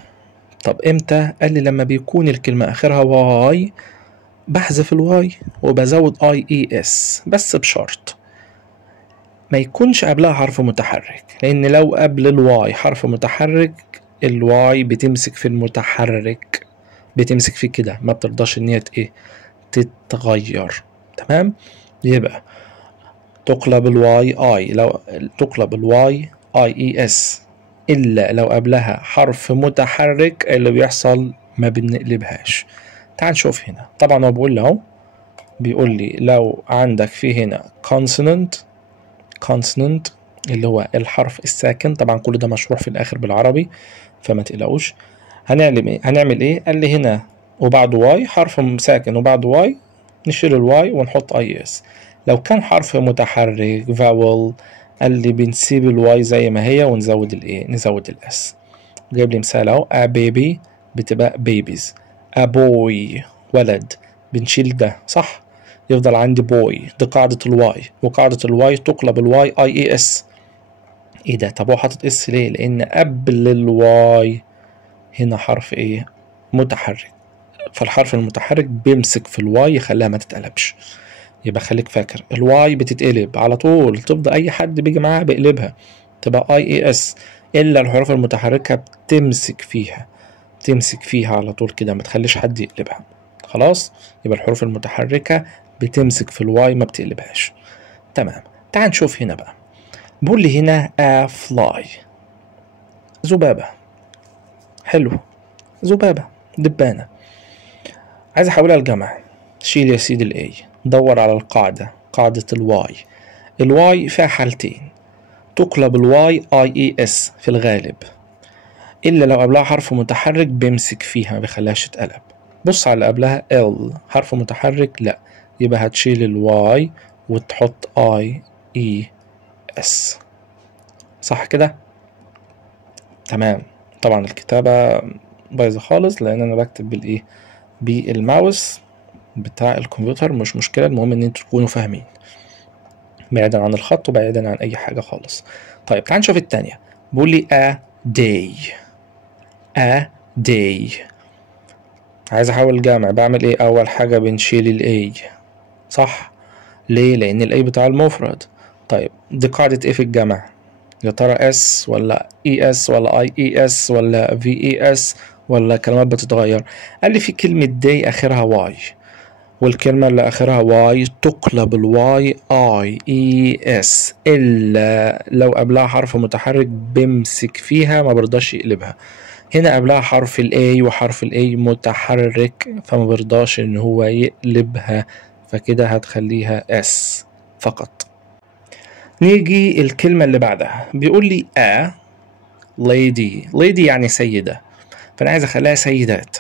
طب امتى؟ قال لي لما بيكون الكلمة اخرها واي بحذف الواي وبزود اي اي اس، بس بشرط ما يكونش قبلها حرف متحرك، لان لو قبل الواي حرف متحرك الواي بتمسك في المتحرك، بتمسك فيه كده ما بترضاش ان هي ايه تتغير. تمام، يبقى تقلب الواي اي، لو تقلب الواي اي اي اس الا لو قبلها حرف متحرك اللي بيحصل ما بنقلبهاش. تعال نشوف هنا. طبعا هو بيقول له، بيقول لي لو عندك في هنا consonant اللي هو الحرف الساكن، طبعا كل ده مشروح في الاخر بالعربي فما تقلقوش. هنعمل ايه؟ قال لي هنا وبعده واي، حرف ساكن وبعده واي نشيل الواي ونحط اي اس. لو كان حرف متحرك فاول قال لي بنسيب الواي زي ما هي ونزود الايه؟ نزود الاس. جايب لي مثال اهو، a baby بتبقى babies، a boy ولد، بنشيل ده صح، يفضل عندي boy. دي قاعدة الواي، وقاعدة الواي تقلب الواي اي اس. ايه ده؟ طب هو حاطط اس ليه؟ لان قبل الواي هنا حرف ايه؟ متحرك، فالحرف المتحرك بيمسك في الواي يخليها ما تتقلبش. يبقى خليك فاكر الواي بتتقلب على طول، تفضل اي حد بيجي معاها بيقلبها تبقى اي اي اس، الا الحروف المتحركة بتمسك فيها، تمسك فيها على طول كده، ما تخليش حد يقلبها. خلاص، يبقى الحروف المتحركة بتمسك في الواي ما بتقلبهاش. تمام، تعال نشوف هنا بقى. بقول لي هنا a fly، ذبابة. حلو، ذبابة، دبانة. عايز احولها لجمع، شيل يا سيدي الاي، دور على القاعدة، قاعدة الواي. الواي فيها حالتين، تقلب الواي اي اي اس في الغالب، الا لو قبلها حرف متحرك بيمسك فيها ما بيخليهاش تتقلب. بص على اللي قبلها ال، حرف متحرك لا، يبقى هتشيل الواي وتحط اي اي اس. صح كده؟ تمام. طبعا الكتابة بايظة خالص لان انا بكتب بالايه، بالماوس بتاع الكمبيوتر، مش مشكلة، المهم ان انتوا تكونوا فاهمين بعيدا عن الخط وبعيدا عن اي حاجة خالص. طيب تعال نشوف التانية. بيقول لي a day، a day. عايز احول جامع، بعمل ايه؟ اول حاجة بنشيل الاي صح، ليه؟ لان الاي بتاع المفرد. طيب دي قاعدة ايه في الجمع؟ يا ترى اس ولا اي اس ولا اي اي اس ولا في اي اس ولا كلمات بتتغير؟ قال لي في كلمة داي اخرها واي، والكلمة اللي اخرها واي تقلب الواي اي اي اس، الا لو قبلها حرف متحرك بيمسك فيها ما برضاش يقلبها. هنا قبلها حرف الاي وحرف الاي متحرك فما برضاش ان هو يقلبها، فكده هتخليها اس فقط. نيجي الكلمة اللي بعدها، بيقول لي a lady، lady يعني سيدة، فأنا عايز أخليها سيدات.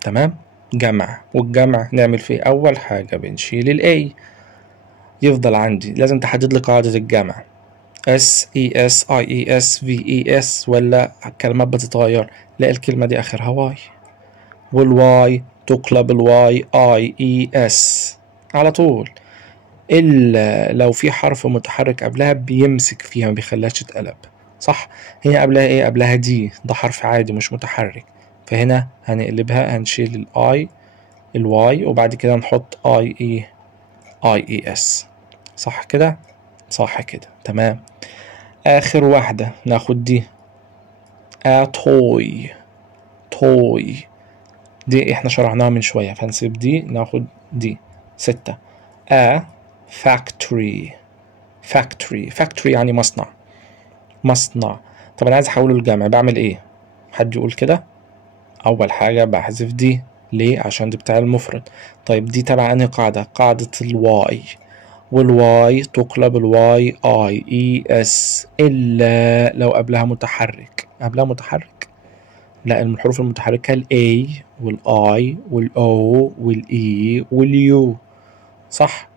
تمام، جمع، والجمع نعمل فيه أول حاجة بنشيل ال A، يفضل عندي لازم تحدد لي قاعدة الجمع S E S I E S V E S ولا الكلمات بتتغير؟ لا، الكلمة دي آخرها Y، والواي تقلب الواي I E S على طول، إلا لو في حرف متحرك قبلها بيمسك فيها ما بيخليهاش تتقلب. صح، هنا قبلها ايه؟ قبلها دي، ده حرف عادي مش متحرك، فهنا هنقلبها، هنشيل الاي الواي وبعد كده نحط اي اي اس. صح كده؟ صح كده، تمام. اخر واحدة ناخد دي توي، توي دي احنا شرحناها من شوية، فهنسيب دي ناخد دي. 6 factory، factory يعني مصنع، مصنع. طب انا عايز احوله لجمع، بعمل ايه؟ حد يقول كده؟ اول حاجة بحذف دي، ليه؟ عشان دي بتاع المفرد. طيب دي تبع انهي قاعدة؟ قاعدة الواي، والواي تقلب الواي اي اي اس، الا لو قبلها متحرك. قبلها متحرك؟ لا، الحروف المتحركة الاي والاي والاو والاي واليو. صح؟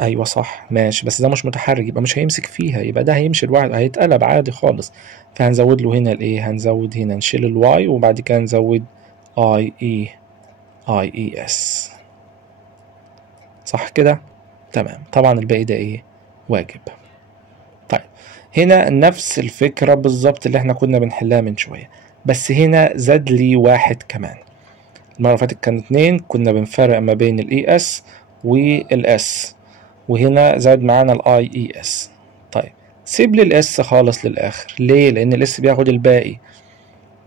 ايوه صح، ماشي، بس ده مش متحرك يبقى مش هيمسك فيها، يبقى ده هيمشي لوحده، هيتقلب عادي خالص. فهنزود له هنا الايه، هنزود هنا نشيل الواي وبعد كده نزود اي اي اس. صح كده؟ تمام. طبعا الباقي ده ايه؟ واجب. طيب هنا نفس الفكرة بالظبط اللي احنا كنا بنحلها من شوية، بس هنا زاد لي واحد كمان. المرة اللي فاتت كان 2، كنا بنفرق ما بين الاي اس والاس، وهنا زاد معانا الاي اي اس. طيب سيب لي الاس خالص للاخر، ليه؟ لان الاس بياخد الباقي.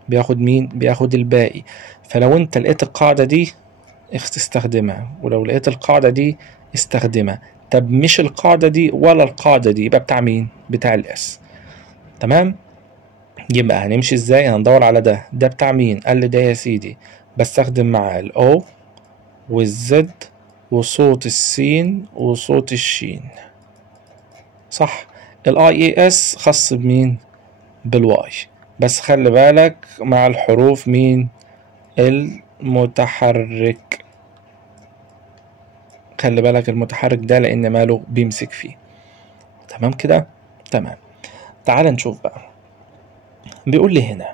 بياخد مين؟ بياخد الباقي. فلو انت لقيت القاعدة دي استخدمها، ولو لقيت القاعدة دي استخدمها. طب مش القاعدة دي ولا القاعدة دي، يبقى بتاع مين؟ بتاع الاس. تمام، يبقى هنمشي ازاي؟ هندور على ده بتاع مين؟ قال لي ده يا سيدي بستخدم معاه الاو والزد وصوت السين وصوت الشين. صح، الاي اي اس خاص بمين؟ بالواي، بس خلي بالك مع الحروف مين؟ المتحرك. خلي بالك المتحرك ده لان ماله بيمسك فيه. تمام كده؟ تمام. تعال نشوف بقى. بيقول لي هنا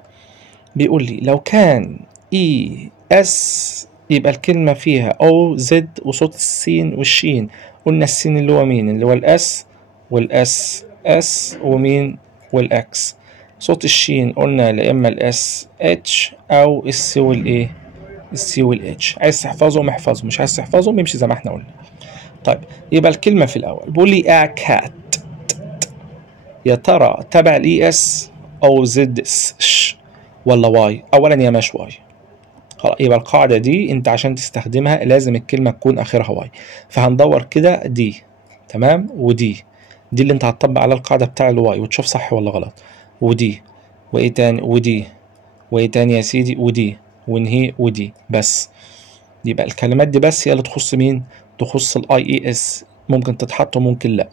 بيقول لي لو كان اي اس يبقى الكلمة فيها او زد وصوت السين والشين. قلنا السين اللي هو مين؟ اللي هو الاس والاس اس ومين؟ والاكس. صوت الشين قلنا يا اما الاس اتش او السي والايه؟ السي والاتش. عايز تحفظهم احفظهم، مش عايز تحفظهم امشي زي ما احنا قلنا. طيب يبقى الكلمة في الاول بيقول لي ا كات، يا ترى تبع الاي اس او زد اس ولا واي؟ اولا هي مش واي. خلاص يبقى القاعدة دي انت عشان تستخدمها لازم الكلمة تكون اخرها واي، فهندور كده دي. تمام؟ ودي دي اللي انت هتطبق على القاعدة بتاع الواي وتشوف صح ولا غلط. ودي وايه تاني؟ ودي وايه تاني يا سيدي؟ ودي ونهي ودي بس. يبقى الكلمات دي بس هي اللي تخص مين؟ تخص الاي اي اس. ممكن تتحط وممكن لا.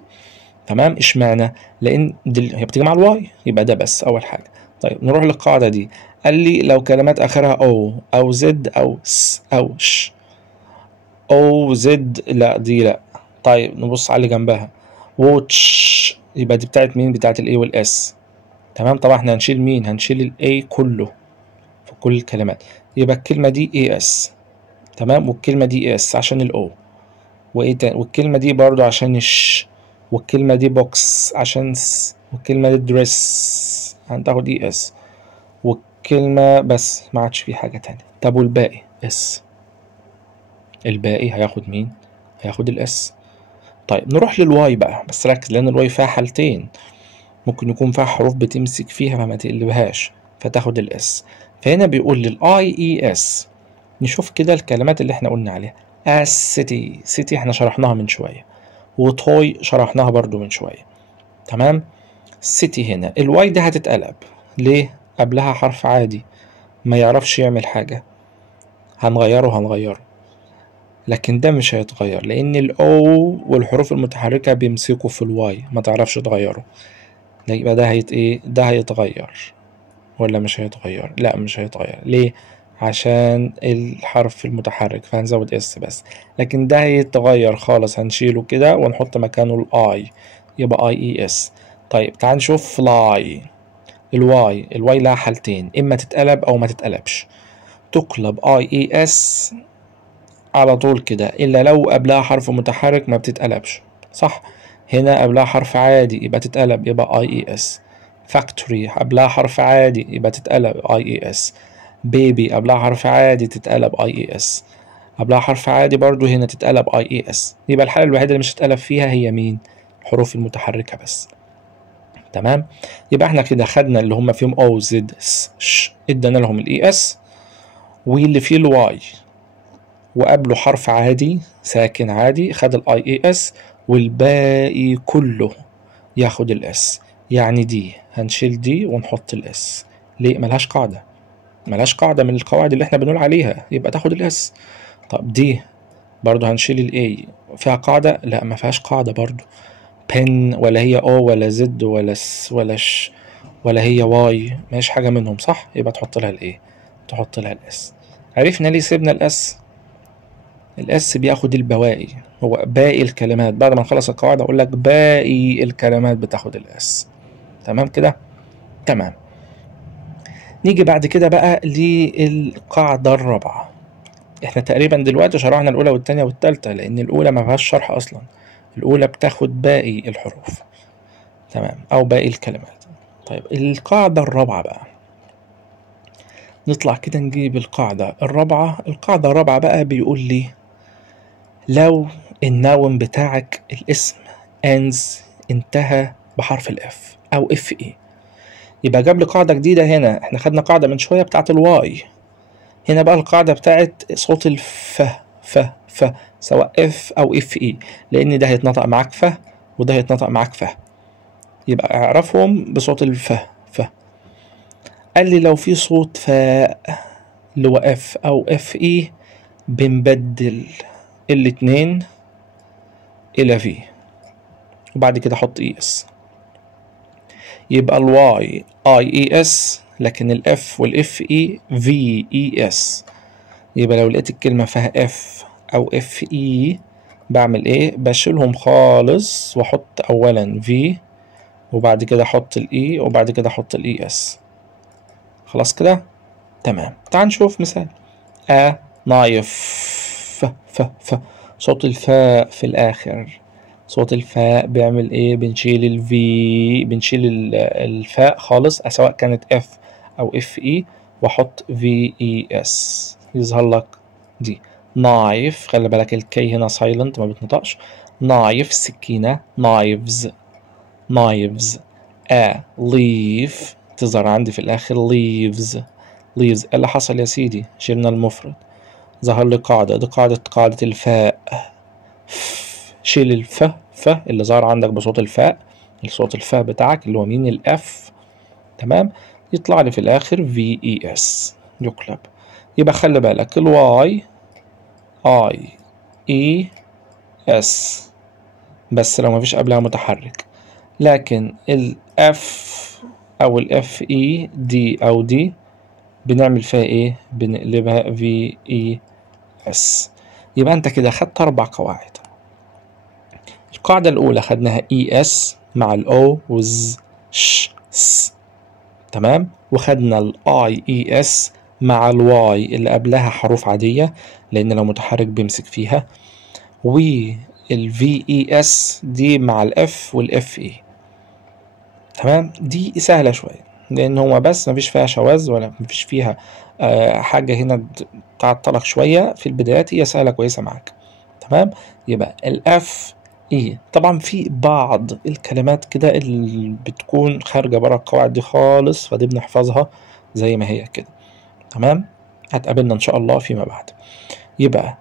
تمام؟ اشمعنى؟ لان دي هي بتيجي مع الواي، يبقى ده بس اول حاجة. طيب نروح للقاعدة دي. قال لي لو كلمات اخرها او زد او س او ش. او زد لا دي لا. طيب نبص على اللي جنبها. ووتش يبقى دي بتاعت مين؟ بتاعت الاي والاس. تمام؟ طبعا احنا هنشيل مين؟ هنشيل الاي كله في كل الكلمات. يبقى الكلمة دي اي اس. تمام؟ والكلمة دي اس عشان الاو. وايه تاني؟ والكلمة دي برضو عشان الش. والكلمة دي بوكس عشان س. والكلمة دي دريس هتاخد اي اس. والكلمة بس ما عادش في حاجة تانية. طب والباقي اس؟ الباقي هياخد مين؟ هياخد الاس. طيب نروح للواي بقى، بس ركز لان الواي فيها حالتين. ممكن يكون فيها حروف بتمسك فيها فما تقلبهاش فتاخد الاس. فهنا بيقول لي الاي اي اس. نشوف كده الكلمات اللي احنا قلنا عليها. السيتي، سيتي احنا شرحناها من شوية، وتوي شرحناها برضو من شوية. تمام؟ سيتي هنا الواي دي هتتقلب. ليه؟ قبلها حرف عادي ما يعرفش يعمل حاجة، هنغيره. لكن ده مش هيتغير لان الاو والحروف المتحركة بيمسكوا في الواي ما تعرفش تغيره. يبقى ده ايه؟ ده هيتغير ولا مش هيتغير؟ لا مش هيتغير. ليه؟ عشان الحرف المتحرك فهنزود اس بس. لكن ده هيتغير خالص، هنشيله كده ونحط مكانه الاي، يبقى اي اي اس. طيب تعال نشوف فلاي. الواي لها حالتين، اما تتقلب او ما تتقلبش. تقلب اي اي اس على طول كده، الا لو قبلها حرف متحرك ما بتتقلبش. صح؟ هنا قبلها حرف عادي يبقى تتقلب، يبقى اي اي اس. فاكتوري قبلها حرف عادي يبقى تتقلب اي اي اس. بيبي قبلها حرف عادي تتقلب اي اي اس. قبلها حرف عادي برضو هنا تتقلب اي اي اس. يبقى الحالة الوحيدة اللي مش هتتقلب فيها هي مين؟ الحروف المتحركة بس. تمام؟ يبقى احنا كده خدنا اللي هم فيهم او زد ش، ادانا لهم الاي اس، واللي فيه الواي وقبله حرف عادي ساكن عادي خد الاي اي اس، والباقي كله ياخد الاس. يعني دي هنشيل دي ونحط الاس. ليه؟ ملهاش قاعدة، ملهاش قاعدة من القواعد اللي احنا بنقول عليها، يبقى تاخد الاس. طب دي برضو هنشيل الاي، فيها قاعدة؟ لا ما فيهاش قاعدة برضو. بن ولا هي او ولا زد ولا س ولا ش ولا هي واي، ماشي حاجة منهم صح؟ يبقى تحط لها الايه؟ تحط لها الاس. عرفنا ليه سيبنا الاس؟ الاس بياخد البواقي، هو باقي الكلمات. بعد ما نخلص القواعد اقول لك باقي الكلمات بتاخد الاس. تمام كده؟ تمام. نيجي بعد كده بقى للقاعدة الرابعة. احنا تقريبا دلوقتي شرحنا الاولى والتانية والتالتة، لان الاولى ما فيهاش شرح اصلا. الاولى بتاخد باقي الحروف. تمام؟ او باقي الكلمات. طيب القاعدة الرابعة بقى، نطلع كده نجيب القاعدة الرابعة. القاعدة الرابعة بقى بيقول لي لو النون بتاعك الاسم ends انتهى بحرف الاف او اف اي، يبقى جاب لي قاعدة جديدة هنا. احنا خدنا قاعدة من شوية بتاعت الواي، هنا بقى القاعدة بتاعت صوت الف. ف سواء اف او اف اي، لان ده هيتنطق معاك ف وده هيتنطق معاك ف، يبقى اعرفهم بصوت الف. ف قال لي لو في صوت فاء اللي هو اف او اف اي بنبدل الاتنين الى في، وبعد كده احط اي اس. يبقى الواي اي اي اس، لكن الاف والاف اي في اي اس. يبقى لو لقيت الكلمة فيها اف او اف اي بعمل ايه؟ بشيلهم خالص واحط اولا في وبعد كده احط الاي وبعد كده احط الاي اس. خلاص كده؟ تمام. تعال نشوف مثال. a knife. ف صوت الفاء في الآخر. صوت الفاء بيعمل ايه؟ بنشيل الفاء خالص، سواء كانت F أو FE، وأحط VES يظهر لك دي. نايف، خلي بالك الكي هنا سايلنت ما بتنطقش. نايف سكينة، نايفز. leaf تظهر عندي في الآخر leaves. ايه اللي حصل يا سيدي؟ شلنا المفرد، ظهر لي قاعدة، دي قاعدة الفاء. شيل ف اللي ظهر عندك بصوت الفاء، الصوت الفاء بتاعك اللي هو مين؟ الأف. تمام، يطلع لي في الآخر VES يقلب. يبقى خلي بالك الواي IES بس لو مفيش قبلها متحرك، لكن الأف أو الأف إي دي أو دي بنعمل فيها إيه؟ بنقلبها VES. يبقى أنت كده خدت 4 قواعد. القاعدة الأولى خدناها ES مع الأو والز س، تمام، وخدنا IES مع الواي اللي قبلها حروف عادية لأن لو متحرك بيمسك فيها، والVES دي مع الF والFE. تمام، دي سهلة شوية لأن هو بس مفيش فيها شواذ ولا مفيش فيها حاجة هنا تعطلك شوية في البدايات، هي سهلة كويسة معاك. تمام، يبقى الF E. طبعا في بعض الكلمات كده اللي بتكون خارجة برا القواعد دي خالص، فدي بنحفظها زي ما هي كده. تمام، هتقابلنا إن شاء الله فيما بعد. يبقى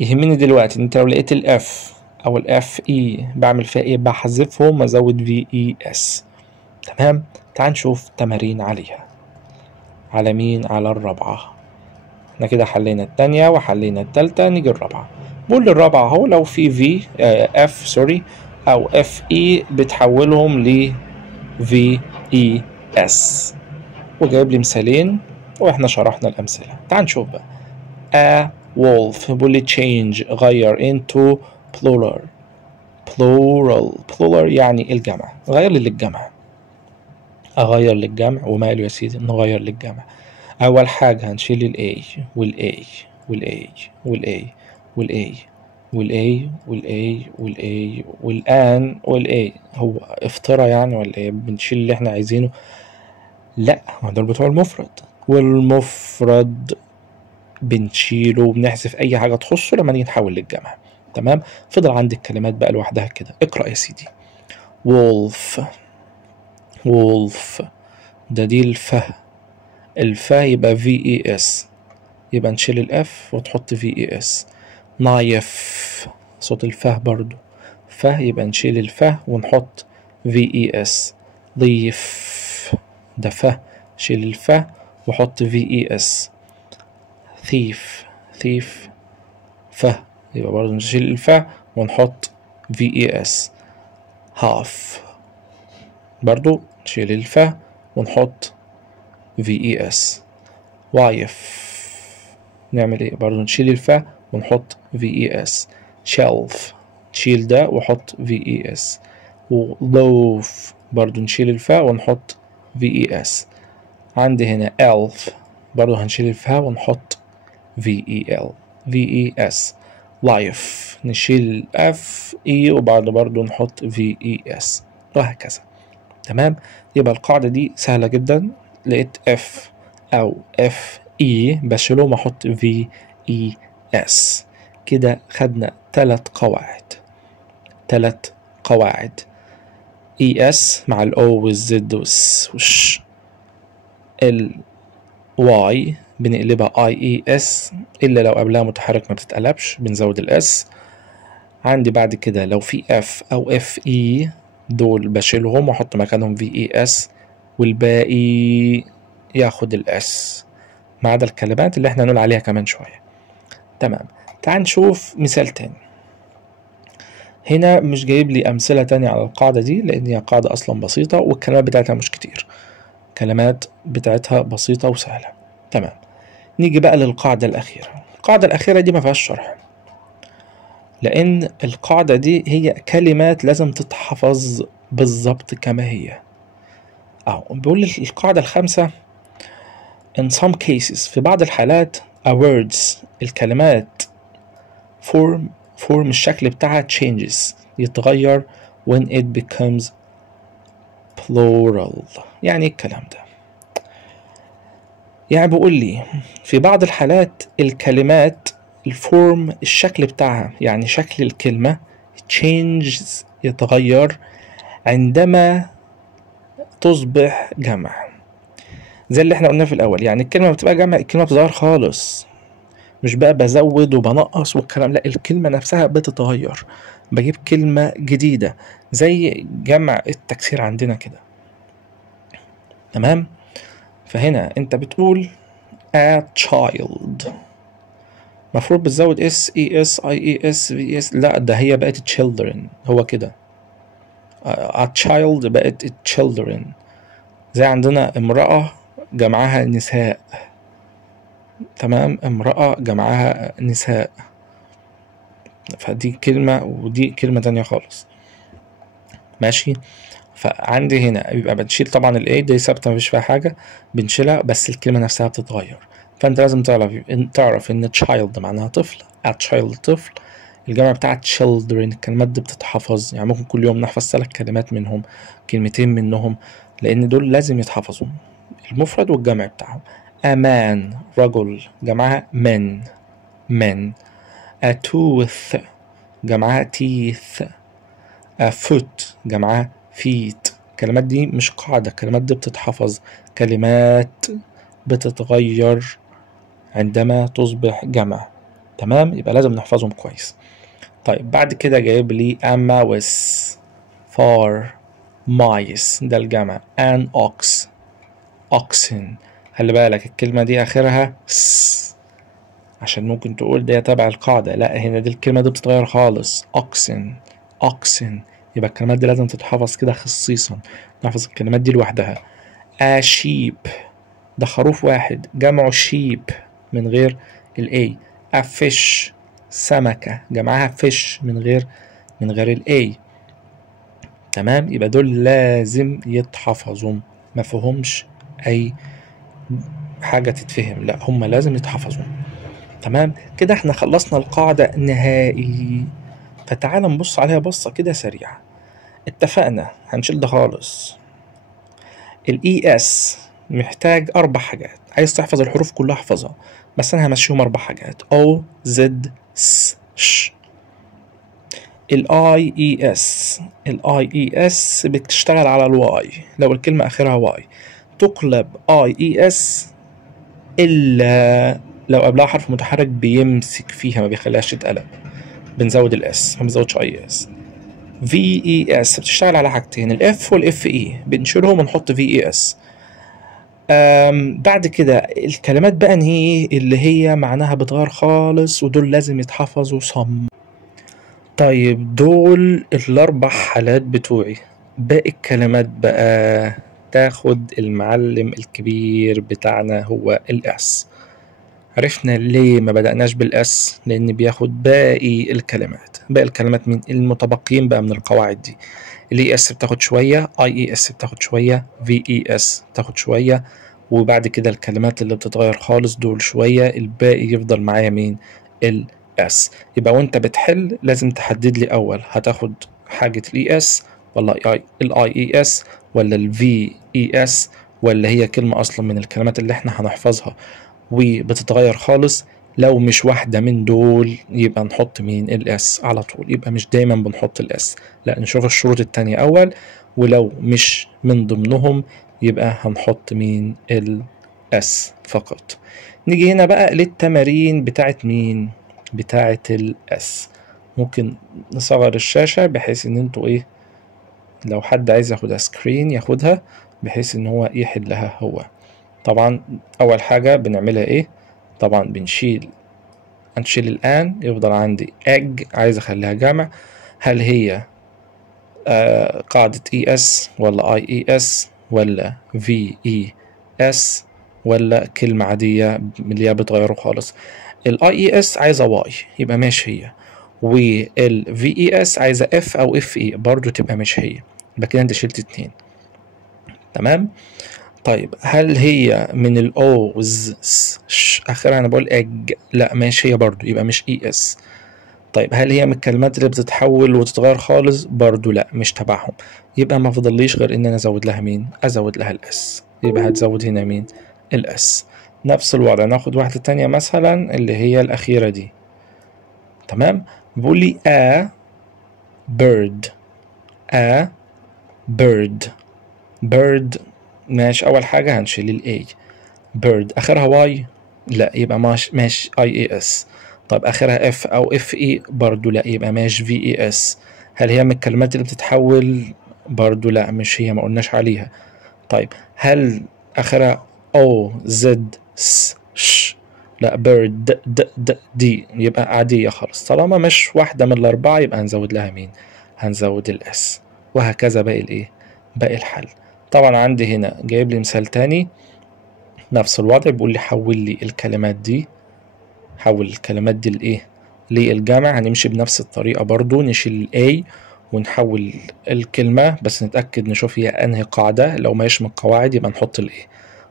يهمني دلوقتي انت لو لقيت الاف او الاف اي بعمل فيها ايه؟ بحذفهم وازود VES. تمام، تعال نشوف تمارين عليها. على مين؟ على الرابعة. احنا كده حلينا التانية وحلينا التالتة، نيجي الرابعة. بقول للرابعة اهو لو في اف او اف اي بتحولهم ل VES، وجايب لي مثالين واحنا شرحنا الامثلة. تعال نشوف بقى. A wolf بيقول لي change غير into plural يعني الجمع، غير لي للجمع. اغير للجمع وماله يا سيدي نغير للجمع. اول حاجة هنشيل الاي والاي والاي والاي والاي والاي والاي والاي والان والاي. هو افترى يعني ولا ايه؟ بنشيل اللي احنا عايزينه؟ لا، ما دول بتوع المفرد، والمفرد بنشيله وبنحذف اي حاجه تخصه لما نيجي نحول للجمع. تمام، فضل عندي الكلمات بقى لوحدها كده. اقرا يا سيدي. wolf ده دي الفا يبقى VES، يبقى نشيل الاف وتحط VES. knife صوت الفا برضو، فا يبقى نشيل الفا ونحط VES. leaf ده فا، شيل الفا وحط VES. thief فا يبقى برضو نشيل الفا ونحط VES. half برضو نشيل الفا ونحط VES. wife نعمل ايه؟ برضو نشيل الفا ونحط VES. shelf نشيل ده وحط VES. loaf برضو نشيل الفا ونحط VES. عندي هنا elf برضو هنشيل الفا ونحط VES. life نشيل F E وبعد برضو نحط VES وهكذا. تمام، يبقى القاعدة دي سهلة جدا. لقيت F أو FE بشيلهم أحط VES. كده خدنا 3 قواعد ES مع ال O والZ والش. ال Y بنقلبها IES إلا لو قبلها متحرك ما بتتقلبش، بنزود الاس. عندي بعد كده لو في F أو FE دول بشيلهم وأحط مكانهم VES، والباقي ياخد الاس ما عدا الكلمات اللي احنا هنقول عليها كمان شوية. تمام، تعال نشوف مثال تاني. هنا مش جايب لي أمثلة تانية على القاعدة دي لأن هي قاعدة أصلا بسيطة والكلمات بتاعتها مش كتير، كلمات بتاعتها بسيطة وسهلة. تمام، نيجي بقى للقاعدة الأخيرة. القاعدة الأخيرة دي ما فيهاش شرح، لأن القاعدة دي هي كلمات لازم تتحفظ بالظبط كما هي. بيقول لي القاعدة الخامسة in some cases في بعض الحالات a words الكلمات form الشكل بتاعها changes يتغير when it becomes plural. يعني الكلام ده يعني بيقول لي في بعض الحالات الكلمات الفورم الشكل بتاعها يعني شكل الكلمة changes يتغير عندما تصبح جمع، زي اللي احنا قلناه في الأول. يعني الكلمة بتبقى جمع الكلمة بتتغير خالص، مش بقى بزود وبنقص والكلام، لا الكلمة نفسها بتتغير، بجيب كلمة جديدة زي جمع التكسير عندنا كده. تمام؟ فهنا انت بتقول a child مفروض بتزود s e s i e s v s، لا ده هي بقت children. هو كده a child بقت children. زي عندنا امرأة جمعها نساء. تمام، امرأة جمعها نساء، فدي كلمة ودي كلمة تانية خالص. ماشي. فعندي هنا يبقى بنشيل طبعا الاي دي ثابته مفيش فيها حاجه، بنشيلها بس الكلمه نفسها بتتغير. فانت لازم تعرف ان child معناها طفل، a child طفل. الجمع بتاع children الكلمات دي بتتحفظ، يعني ممكن كل يوم نحفظ 3 كلمات منهم، كلمتين منهم، لان دول لازم يتحفظوا المفرد والجمع بتاعهم. a man رجل جمعها men. a tooth جمعها teeth. a foot جمعها feet. الكلمات دي مش قاعدة، الكلمات دي بتتحفظ، كلمات بتتغير عندما تصبح جمع. تمام، يبقى لازم نحفظهم كويس. طيب بعد كده جايب لي a mouse for mice ده الجمع، an ox oxen. خلي بالك الكلمة دي آخرها س، عشان ممكن تقول ده تبع القاعدة، لا هنا دي الكلمة دي بتتغير خالص، oxen. يبقى الكلمات دي لازم تتحفظ كده خصيصا، نحفظ الكلمات دي لوحدها. a sheep ده خروف واحد جمعه sheep من غير الاي. a fish سمكة جمعها fish من غير الاي. تمام، يبقى دول لازم يتحفظوا، ما فيهمش اي حاجة تتفهم، لا هم لازم يتحفظوا. تمام كده احنا خلصنا القاعدة نهائي. فتعال نبص عليها بصة كده سريعة. اتفقنا هنشيل ده خالص. الاي اس محتاج 4 حاجات، عايز تحفظ الحروف كلها احفظها، بس انا همشيهم 4 حاجات، او زد س ش. الاي اي اس بتشتغل على الواي، لو الكلمة اخرها واي تقلب اي اي اس، الا لو قبلها حرف متحرك بيمسك فيها ما بيخليهاش تتقلب، بنزود الاس ما بنزودش اي اس. في اي اس بتشتغل على حاجتين، الاف والاف اي بنشيلهم ونحط في اي اس. بعد كده الكلمات بقى اللي هي معناها بتغير خالص، ودول لازم يتحفظوا صم. طيب دول ال4 حالات بتوعي، باقي الكلمات بقى تاخد المعلم الكبير بتاعنا هو الاس. عرفنا ليه ما بدأناش بالاس، لان بياخد باقي الكلمات من المتبقيين بقى من القواعد دي. الاي اس بتاخد شوية، اي اي اس بتاخد شوية، في اي اس بتاخد شوية، وبعد كده الكلمات اللي بتتغير خالص دول شوية، الباقي يفضل معايا مين؟ الاس. يبقى وانت بتحل لازم تحدد لي اول هتاخد حاجة الاي اس ولا الاي اي اس ولا الفي اي اس، ولا هي كلمة اصلا من الكلمات اللي احنا هنحفظها وبتتغير خالص. لو مش واحدة من دول يبقى نحط مين؟ الاس على طول. يبقى مش دايما بنحط الاس، لا نشوف الشروط التانية اول، ولو مش من ضمنهم يبقى هنحط مين؟ الاس فقط. نيجي هنا بقى للتمارين بتاعت مين؟ بتاعت الاس. ممكن نصغر الشاشة بحيث ان انتوا ايه، لو حد عايز ياخدها سكرين ياخدها بحيث ان هو يحلها هو. طبعا اول حاجة بنعملها ايه؟ طبعا هنشيل الان، يفضل عندي اج عايز اخليها جمع. هل هي قاعدة اي اس ولا اي اي اس ولا في اي اس ولا كلمة عادية اللي هي بتغيره خالص؟ الاي اي اس عايزة واي يبقى مش هي، والفي اي اس عايزة اف او اف اي برضو تبقى مش هي، يبقى كده انت شلت 2. تمام. طيب هل هي من الأو آخرها أنا بقول إج؟ لا ماشي هي برضو، يبقى مش إي إس. طيب هل هي من الكلمات اللي بتتحول وتتغير خالص؟ برضو لا مش تبعهم. يبقى ما فضليش غير ان انا ازود لها مين؟ ازود لها الاس. يبقى هتزود هنا مين؟ الاس. نفس الوضع ناخد واحدة تانية مثلا اللي هي الأخيرة دي. تمام. بيقول لي a bird. a bird. bird ماشي، أول حاجة هنشيل ال A. bird آخرها واي؟ لا يبقى ماشي IAS. طب آخرها F أو FE؟ برضو لا يبقى ماشي VES. هل هي من الكلمات اللي بتتحول؟ برضو لا مش هي، ما قلناش عليها. طيب هل آخرها O Z S ش؟ لا bird دي يبقى عادية خالص. طالما مش واحدة من الأربعة يبقى هنزود لها مين؟ هنزود الاس. وهكذا باقي الايه؟ باقي الحل. طبعا عندي هنا جايب لي مثال تاني نفس الوضع، بيقول لي حول لي الكلمات دي. حول الكلمات دي لايه؟ للجمع. هنمشي بنفس الطريقة برضو، نشيل الاي ونحول الكلمة، بس نتأكد نشوف هي انهي قاعدة. لو ماهيش من القواعد يبقى نحط الايه؟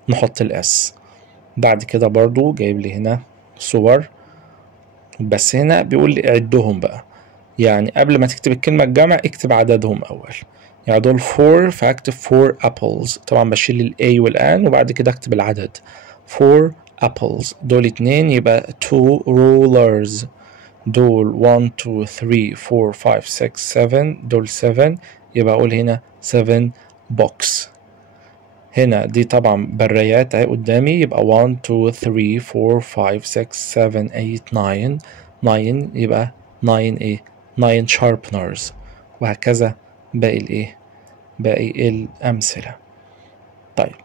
نحط الاس. بعد كده برضو جايب لي هنا صور، بس هنا بيقول لي اعدهم بقى. يعني قبل ما تكتب الكلمة الجمع اكتب عددهم أول. يعني دول 4 فهكتب 4 apples. طبعا بشيل ال A والآن وبعد كده اكتب العدد 4 apples. دول 2 يبقى 2 rulers. دول 1 2 3 4 5 6 7. دول 7 يبقى أقول هنا 7 box. هنا دي طبعا بريات اهي قدامي، يبقى 1 2 3 4 5 6 7 8 9. 9 يبقى 9 ايه؟ 9 sharpeners. وهكذا باقي الايه؟ باقي الأمثلة. طيب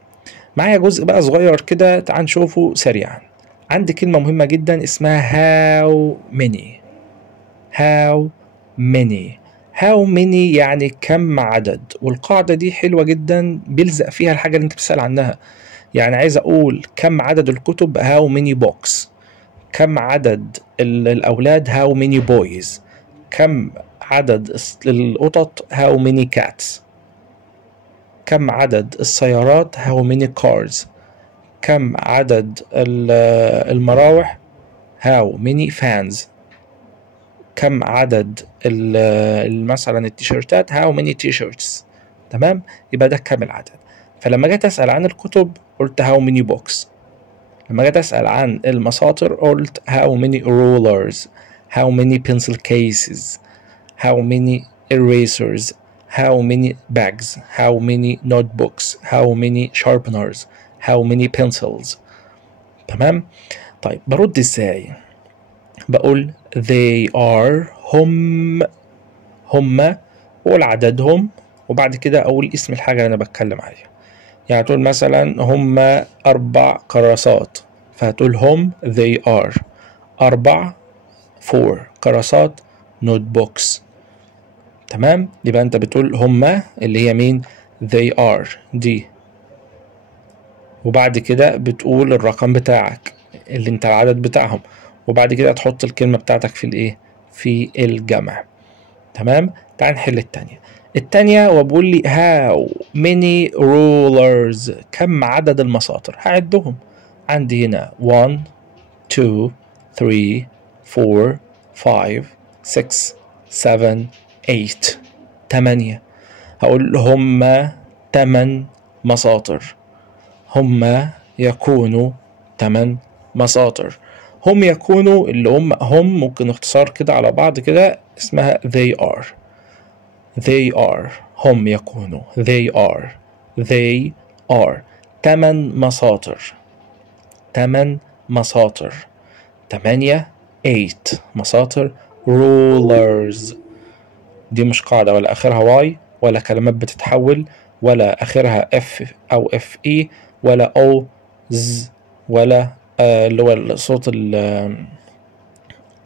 معايا جزء بقى صغير كده، تعال نشوفه سريعا. عندي كلمة مهمة جدا اسمها how many. how many. how many يعني كم عدد. والقاعدة دي حلوة جدا بيلزق فيها الحاجة اللي انت بتسأل عنها. يعني عايز اقول كم عدد الكتب how many books. كم عدد الأولاد how many boys. كم عدد القطط how many cats. كم عدد السيارات how many cars. كم عدد المراوح how many fans. كم عدد مثلا التيشيرتات how many t-shirts. تمام. يبقى ده كم العدد. فلما جيت أسأل عن الكتب قلت how many books. لما جيت أسأل عن المساطر قلت how many rulers. how many pencil cases. how many erasers. how many bags. how many notebooks. how many sharpeners. how many pencils. تمام. طيب برد ازاي؟ بقول they are هم وأقول عددهم، وبعد كده أقول اسم الحاجة اللي أنا بتكلم عليها. يعني تقول مثلا هم 4 كراسات، فهتقول هم they are 4 كراسات نوت بوكس. تمام. يبقى انت بتقول هم اللي هي مين؟ they are دي، وبعد كده بتقول الرقم بتاعك اللي انت العدد بتاعهم، وبعد كده تحط الكلمة بتاعتك في الايه؟ في الجمع. تمام. تعال نحل التانية وبقول لي how many rulers. كم عدد المساطر؟ هعدهم. عندي هنا 1 2 3 4 5 6 7 8. 8. هقول هما 8 مساطر. هما يكونوا 8 مساطر. هم يكونوا اللي هم ممكن اختصار كده على بعض كده اسمها they are. they are هم يكونوا they are 8 مساطر. 8 مساطر. 8 مساطر rulers. دي مش قاعدة ولا آخرها واي ولا كلمات بتتحول ولا آخرها اف أو اف اي ولا او ز ولا اللي هو الصوت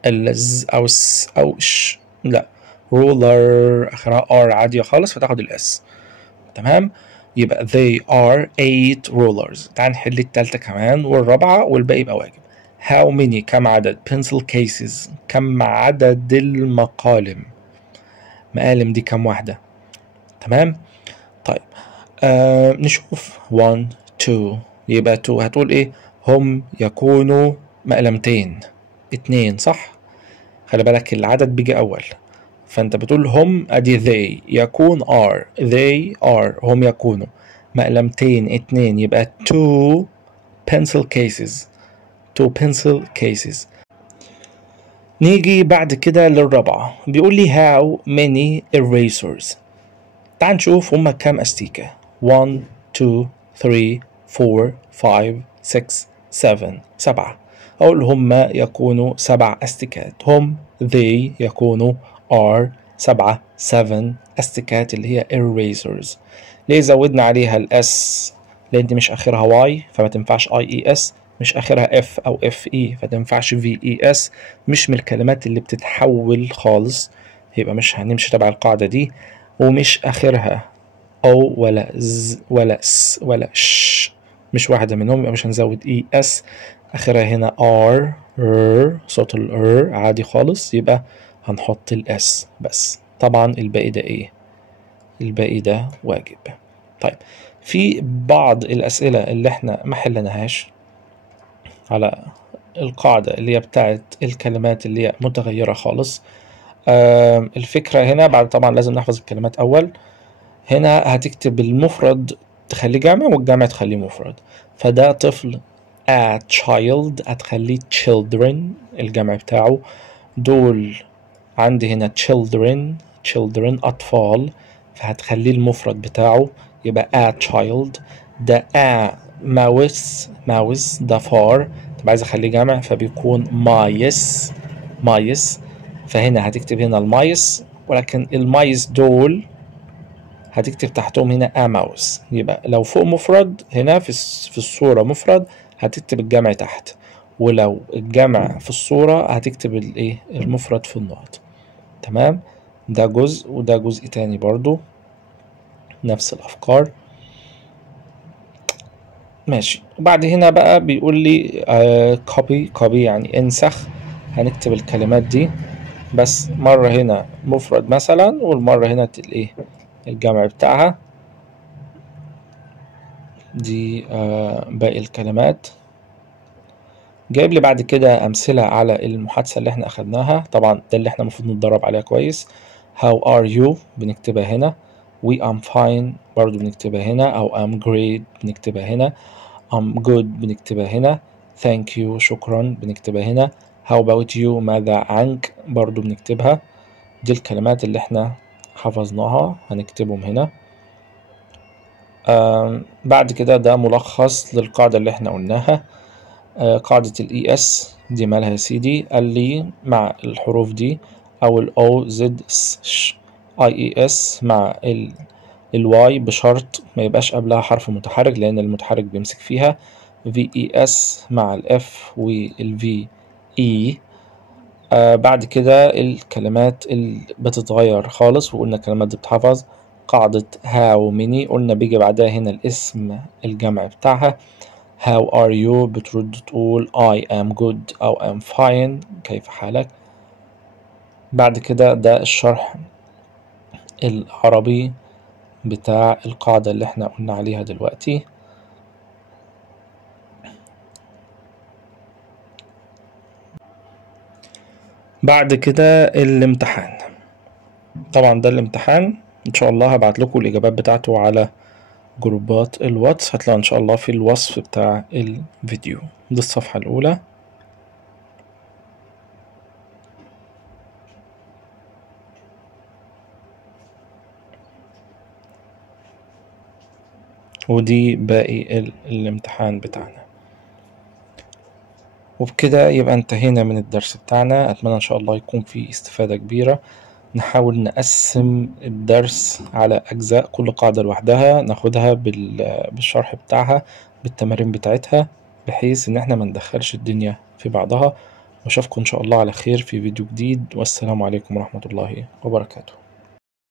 الز أو س أو ش. لا ruler آخرها ار عادية خالص فتاخد الاس. تمام. يبقى they are 8 rulers. تعال نحل التالتة كمان والرابعة والباقي يبقى واجب. how many كم عدد pencil cases. كم عدد المقالم. مقالم دي كم واحدة. تمام. طيب نشوف 1 two. يبقى two هتقول ايه؟ هم يكونوا مقلمتين، اتنين، صح؟ خلي بالك العدد بيجي اول، فانت بتقول هم ادي they، يكون are، they are، هم يكونوا مقلمتين اتنين، يبقى two pencil cases، two pencil cases. نيجي بعد كده للرابعة، بيقول لي how many erasers. تعال نشوف هما كام استيكة. 1 2 3 4 5 6 7. سبعة. أقول هما يكونوا 7 استيكات. هم they يكونوا are 7 7 استيكات اللي هي erasers. ليه زودنا عليها الاس؟ لأن دي مش آخرها y فما تنفعش IES، مش آخرها F أو FE فتنفعش VES، مش من الكلمات اللي بتتحول خالص، يبقى مش هنمشي تبع القاعدة دي. ومش آخرها أو ولا ز ولا س ولا ش، مش واحدة منهم، يبقى مش هنزود اي اس. آخرها هنا ار ر، صوت الار عادي خالص، يبقى هنحط الاس بس. طبعا الباقي ده ايه؟ الباقي ده واجب. طيب في بعض الأسئلة اللي احنا ما حلناهاش على القاعدة اللي هي بتاعت الكلمات اللي هي متغيرة خالص. الفكرة هنا بعد طبعا لازم نحفظ الكلمات أول. هنا هتكتب المفرد تخليه جمع والجمع تخليه مفرد، فده طفل a child هتخليه children الجمع بتاعه. دول عندي هنا children أطفال، فهتخليه المفرد بتاعه يبقى a child. ده a mouse ده فار، طب عايز اخليه جمع فبيكون مايس، فهنا هتكتب هنا المايس، ولكن المايس دول هتكتب تحتهم هنا a mouse. يبقى لو فوق مفرد هنا في الصورة مفرد هتكتب الجمع تحت، ولو الجمع في الصورة هتكتب الايه المفرد في النقط. تمام، ده جزء وده جزء تاني برضو نفس الأفكار. ماشي، وبعد هنا بقى بيقول لي copy يعني انسخ. هنكتب الكلمات دي بس مرة هنا مفرد مثلا، والمرة هنا الايه الجمع بتاعها. دي باقي الكلمات. جايب لي بعد كده أمثلة على المحادثة اللي احنا أخدناها، طبعا ده اللي احنا المفروض نتدرب عليها كويس. How are you بنكتبها هنا. We am fine برضو بنكتبها هنا، أو I'm great بنكتبها هنا. I'm good بنكتبها هنا. Thank you شكرا بنكتبها هنا. How about you ماذا عنك برضو بنكتبها. دي الكلمات اللي احنا حفظناها هنكتبهم هنا. بعد كده ده ملخص للقاعدة اللي احنا قلناها. قاعدة ال ES دي مالها يا سيدي؟ قال لي مع الحروف دي أو ال O Z S IES مع ال Y بشرط ما يبقاش قبلها حرف متحرك لأن المتحرك بيمسك فيها. VES مع ال F وال VE. بعد كده الكلمات اللي بتتغير خالص، وقلنا الكلمات دي بتحفظ. قاعدة how many قلنا بيجي بعدها هنا الاسم الجمع بتاعها. How are you بترد تقول I am good أو I'm fine كيف حالك. بعد كده ده الشرح العربي بتاع القاعدة اللي احنا قلنا عليها دلوقتي. بعد كده الامتحان. طبعا ده الامتحان ان شاء الله هبعت لكم الاجابات بتاعته على جروبات الواتس، هتلاقوا ان شاء الله في الوصف بتاع الفيديو. دي الصفحة الاولى. ودي باقي الامتحان بتاعنا. وبكده يبقى انتهينا من الدرس بتاعنا. أتمنى إن شاء الله يكون في استفادة كبيرة. نحاول نقسم الدرس على أجزاء، كل قاعدة لوحدها ناخدها بالشرح بتاعها بالتمارين بتاعتها، بحيث إن احنا ما ندخلش الدنيا في بعضها. وأشوفكم إن شاء الله على خير في فيديو جديد، والسلام عليكم ورحمة الله وبركاته.